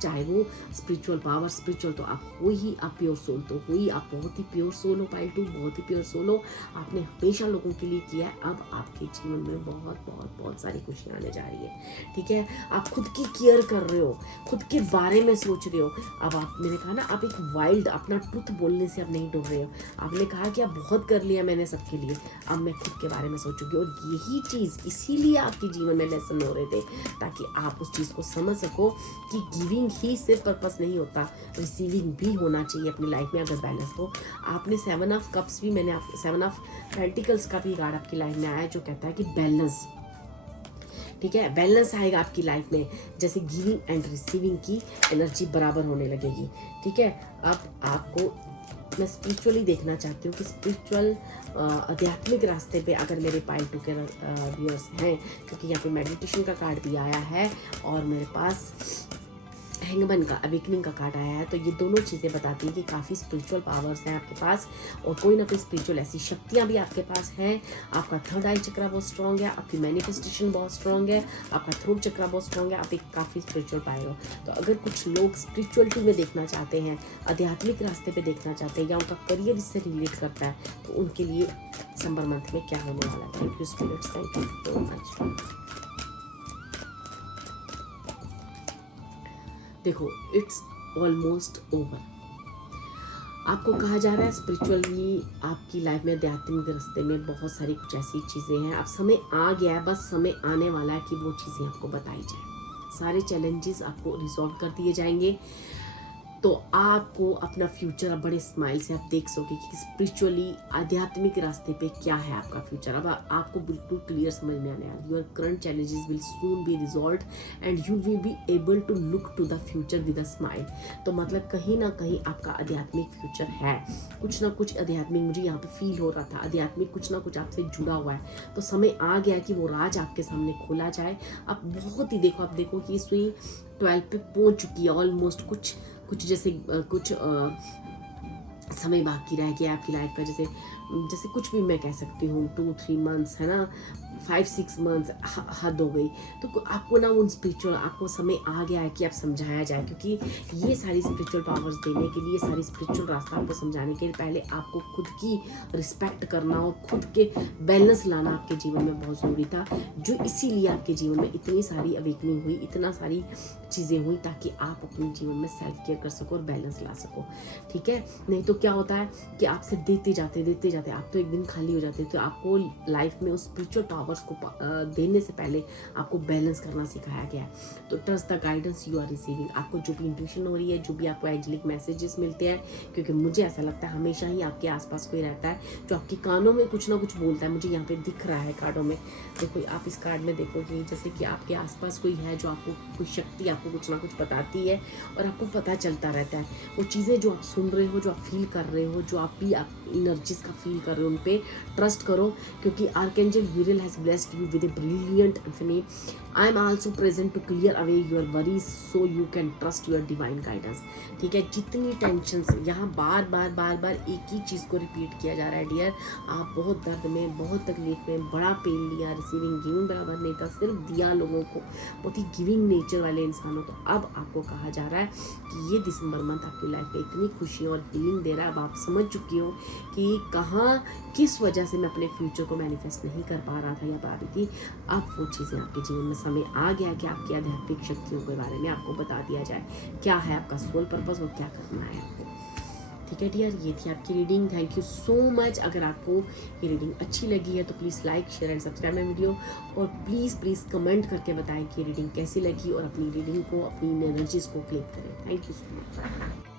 चाहे वो स्पिरिचुअल पावर, स्पिरिचुअल तो आप हो ही, आप प्योर सोल तो हो ही, आप बहुत ही प्योर सोल हो पाइल 2, बहुत ही प्योर सोल हो। आपने हमेशा लोगों के लिए किया है, अब आपके जीवन में बहुत बहुत बहुत सारी खुशियाँ आने जा रही है, ठीक है। आप खुद की केयर कर रहे हो, खुद के बारे में सोच रहे हो। अब आप, मैंने कहा ना, आप एक वाइल्ड, अपना ट्रुथ बोलने से अब नहीं डर रहे हो। आपने कहा कि अब बहुत कर लिया मैंने सबके लिए, अब मैं खुद के बारे में सोचूंगी। और यही चीज़, इसीलिए आपके जीवन में लेसन हो रहे थे, ताकि आप उस चीज़ को समझ सको कि गिविंग ही सिर्फ पर्पस नहीं होता, रिसीविंग भी होना चाहिए अपनी लाइफ में अगर बैलेंस हो। आपने 7 ऑफ कप्स भी, मैंने आप 7 ऑफ पेंटिकल्स का भी कार्ड आपकी लाइफ में आया है, जो कहता है कि बैलेंस, ठीक है, बैलेंस आएगा आपकी लाइफ में, जैसे गिविंग एंड रिसीविंग की एनर्जी बराबर होने लगेगी। ठीक है, अब आपको मैं स्पिरिचुअली देखना चाहती हूँ कि स्पिरिचुअल आध्यात्मिक रास्ते पे अगर मेरे पाइल टू के व्यूअर्स हैं, क्योंकि यहाँ पे मेडिटेशन का कार्ड भी आया है और मेरे पास हैंगमैन का, अवेकनिंग का कार्ड आया है। तो ये दोनों चीज़ें बताती हैं कि काफ़ी स्पिरिचुअल पावर्स हैं आपके पास, और कोई ना कोई स्पिरिचुअल ऐसी शक्तियाँ भी आपके पास हैं। आपका थर्ड आई चक्रा बहुत स्ट्रॉन्ग है, आपकी मैनिफेस्टेशन बहुत स्ट्रॉन्ग है, आपका थ्रोट चक्रा बहुत स्ट्रॉन्ग है, आप एक काफ़ी स्पिरिचुअल पाए हो। तो अगर कुछ लोग स्पिरिचुअलिटी में देखना चाहते हैं, आध्यात्मिक रास्ते पे देखना चाहते हैं, या उनका करियर इससे रिलेट करता है, तो उनके लिए दिसंबर मंथ में क्या होने वाला है। Thank you spirits, thank you so much. देखो, इट्स ऑलमोस्ट ओवर। आपको कहा जा रहा है स्पिरिचुअली आपकी लाइफ में, आध्यात्मिक रास्ते में बहुत सारी कुछ ऐसी चीज़ें हैं। अब समय आ गया है, बस समय आने वाला है कि वो चीज़ें आपको बताई जाए। सारे चैलेंजेस आपको रिजॉल्व कर दिए जाएंगे, तो आपको अपना फ्यूचर अब बड़े स्माइल से आप देख सकोगे कि स्पिरिचुअली आध्यात्मिक रास्ते पे क्या है आपका फ्यूचर। अब आपको बिल्कुल क्लियर समझ में आने वाला, your current challenges will soon be resolved and you will be able to look to the future with a smile. तो मतलब कहीं ना कहीं आपका आध्यात्मिक फ्यूचर है, कुछ ना कुछ आध्यात्मिक, मुझे यहाँ पे फील हो रहा था, आध्यात्मिक कुछ ना कुछ आपसे जुड़ा हुआ है। तो समय आ गया कि वो राज आपके सामने खोला जाए। आप बहुत ही देखो, आप देखो कि सुई 12 पे पहुंच चुकी है ऑलमोस्ट। कुछ जैसे कुछ समय बाकी रह गया आपकी लाइफ का, जैसे कुछ भी मैं कह सकती हूँ 2-3 मंथ्स, है ना, 5-6 मंथ्स हद हो गई। तो आपको ना उन स्पिरिचुअल, आपको समय आ गया है कि आप समझाया जाए, क्योंकि ये सारी स्पिरिचुअल पावर्स देने के लिए, सारी स्पिरिचुअल रास्ता आपको समझाने के लिए पहले आपको खुद की रिस्पेक्ट करना और खुद के बैलेंस लाना आपके जीवन में बहुत ज़रूरी था, जो इसीलिए आपके जीवन में इतनी सारी अवेकनिंग हुई, इतना सारी चीज़ें हुई, ताकि आप अपने जीवन में सेल्फ केयर कर सको और बैलेंस ला सको। ठीक है, नहीं तो क्या होता है कि आपसे देते जाते आप तो एक दिन खाली हो जाते। तो आपको लाइफ में उस स्पिरिचुअल पावर्स को देने से पहले आपको बैलेंस करना सिखाया गया है। तो trust the guidance you are receiving. आपको जो भी इंट्यूशन हो रही है, जो भी आपको एंजेलिक मैसेजेस मिलते हैं, क्योंकि मुझे ऐसा लगता है हमेशा ही आपके आसपास कोई रहता है जो आपके कानों में कुछ ना कुछ बोलता है। मुझे यहाँ पे दिख रहा है कार्डों में, देखो आप इस कार्ड में देखो कि जैसे कि आपके आसपास कोई है जो आपको कोई शक्ति आपको कुछ ना कुछ बताती है, और आपको पता चलता रहता है वो चीज़ें जो आप सुन रहे हो, जो आप फील कर रहे हो, जो आप एनर्जीज का फील कर रहे हो, उन पे ट्रस्ट करो, क्योंकि archangel Uriel has blessed you with a brilliant infinity. I am also present to clear away your worries so you can trust your divine guidance. ठीक है, जितनी टेंशन, यहाँ बार बार एक ही चीज़ को रिपीट किया जा रहा है डियर, आप बहुत दर्द में, बहुत तकलीफ में, बड़ा पेन लिया, रिसीविंग गिविंग बराबर नहीं था, सिर्फ दिया लोगों को, बहुत ही गिविंग नेचर वाले इंसानों को। अब आपको कहा जा रहा है कि ये दिसंबर मंथ आपकी लाइफ में इतनी खुशी और हीलिंग दे रहा है। अब आप समझ चुकी हो कि कहाँ, किस वजह से मैं अपने फ्यूचर को मैनिफेस्ट नहीं कर पा रहा था या पा रही थी। अब वो चीज़ें आपके जीवन में, समय आ गया कि आपकी आध्यात्मिक शक्तियों के बारे में आपको बता दिया जाए, क्या है आपका सोल पर्पस और क्या करना है आपको। ठीक है डियर, ये थी आपकी reading. Thank you so much. अगर आपको ये रीडिंग अच्छी लगी है तो please like, share and subscribe my video, और प्लीज़ कमेंट करके बताएं कि ये रीडिंग कैसी लगी, और अपनी रीडिंग को, अपनी एनर्जीज को क्लिक करें। Thank you so much.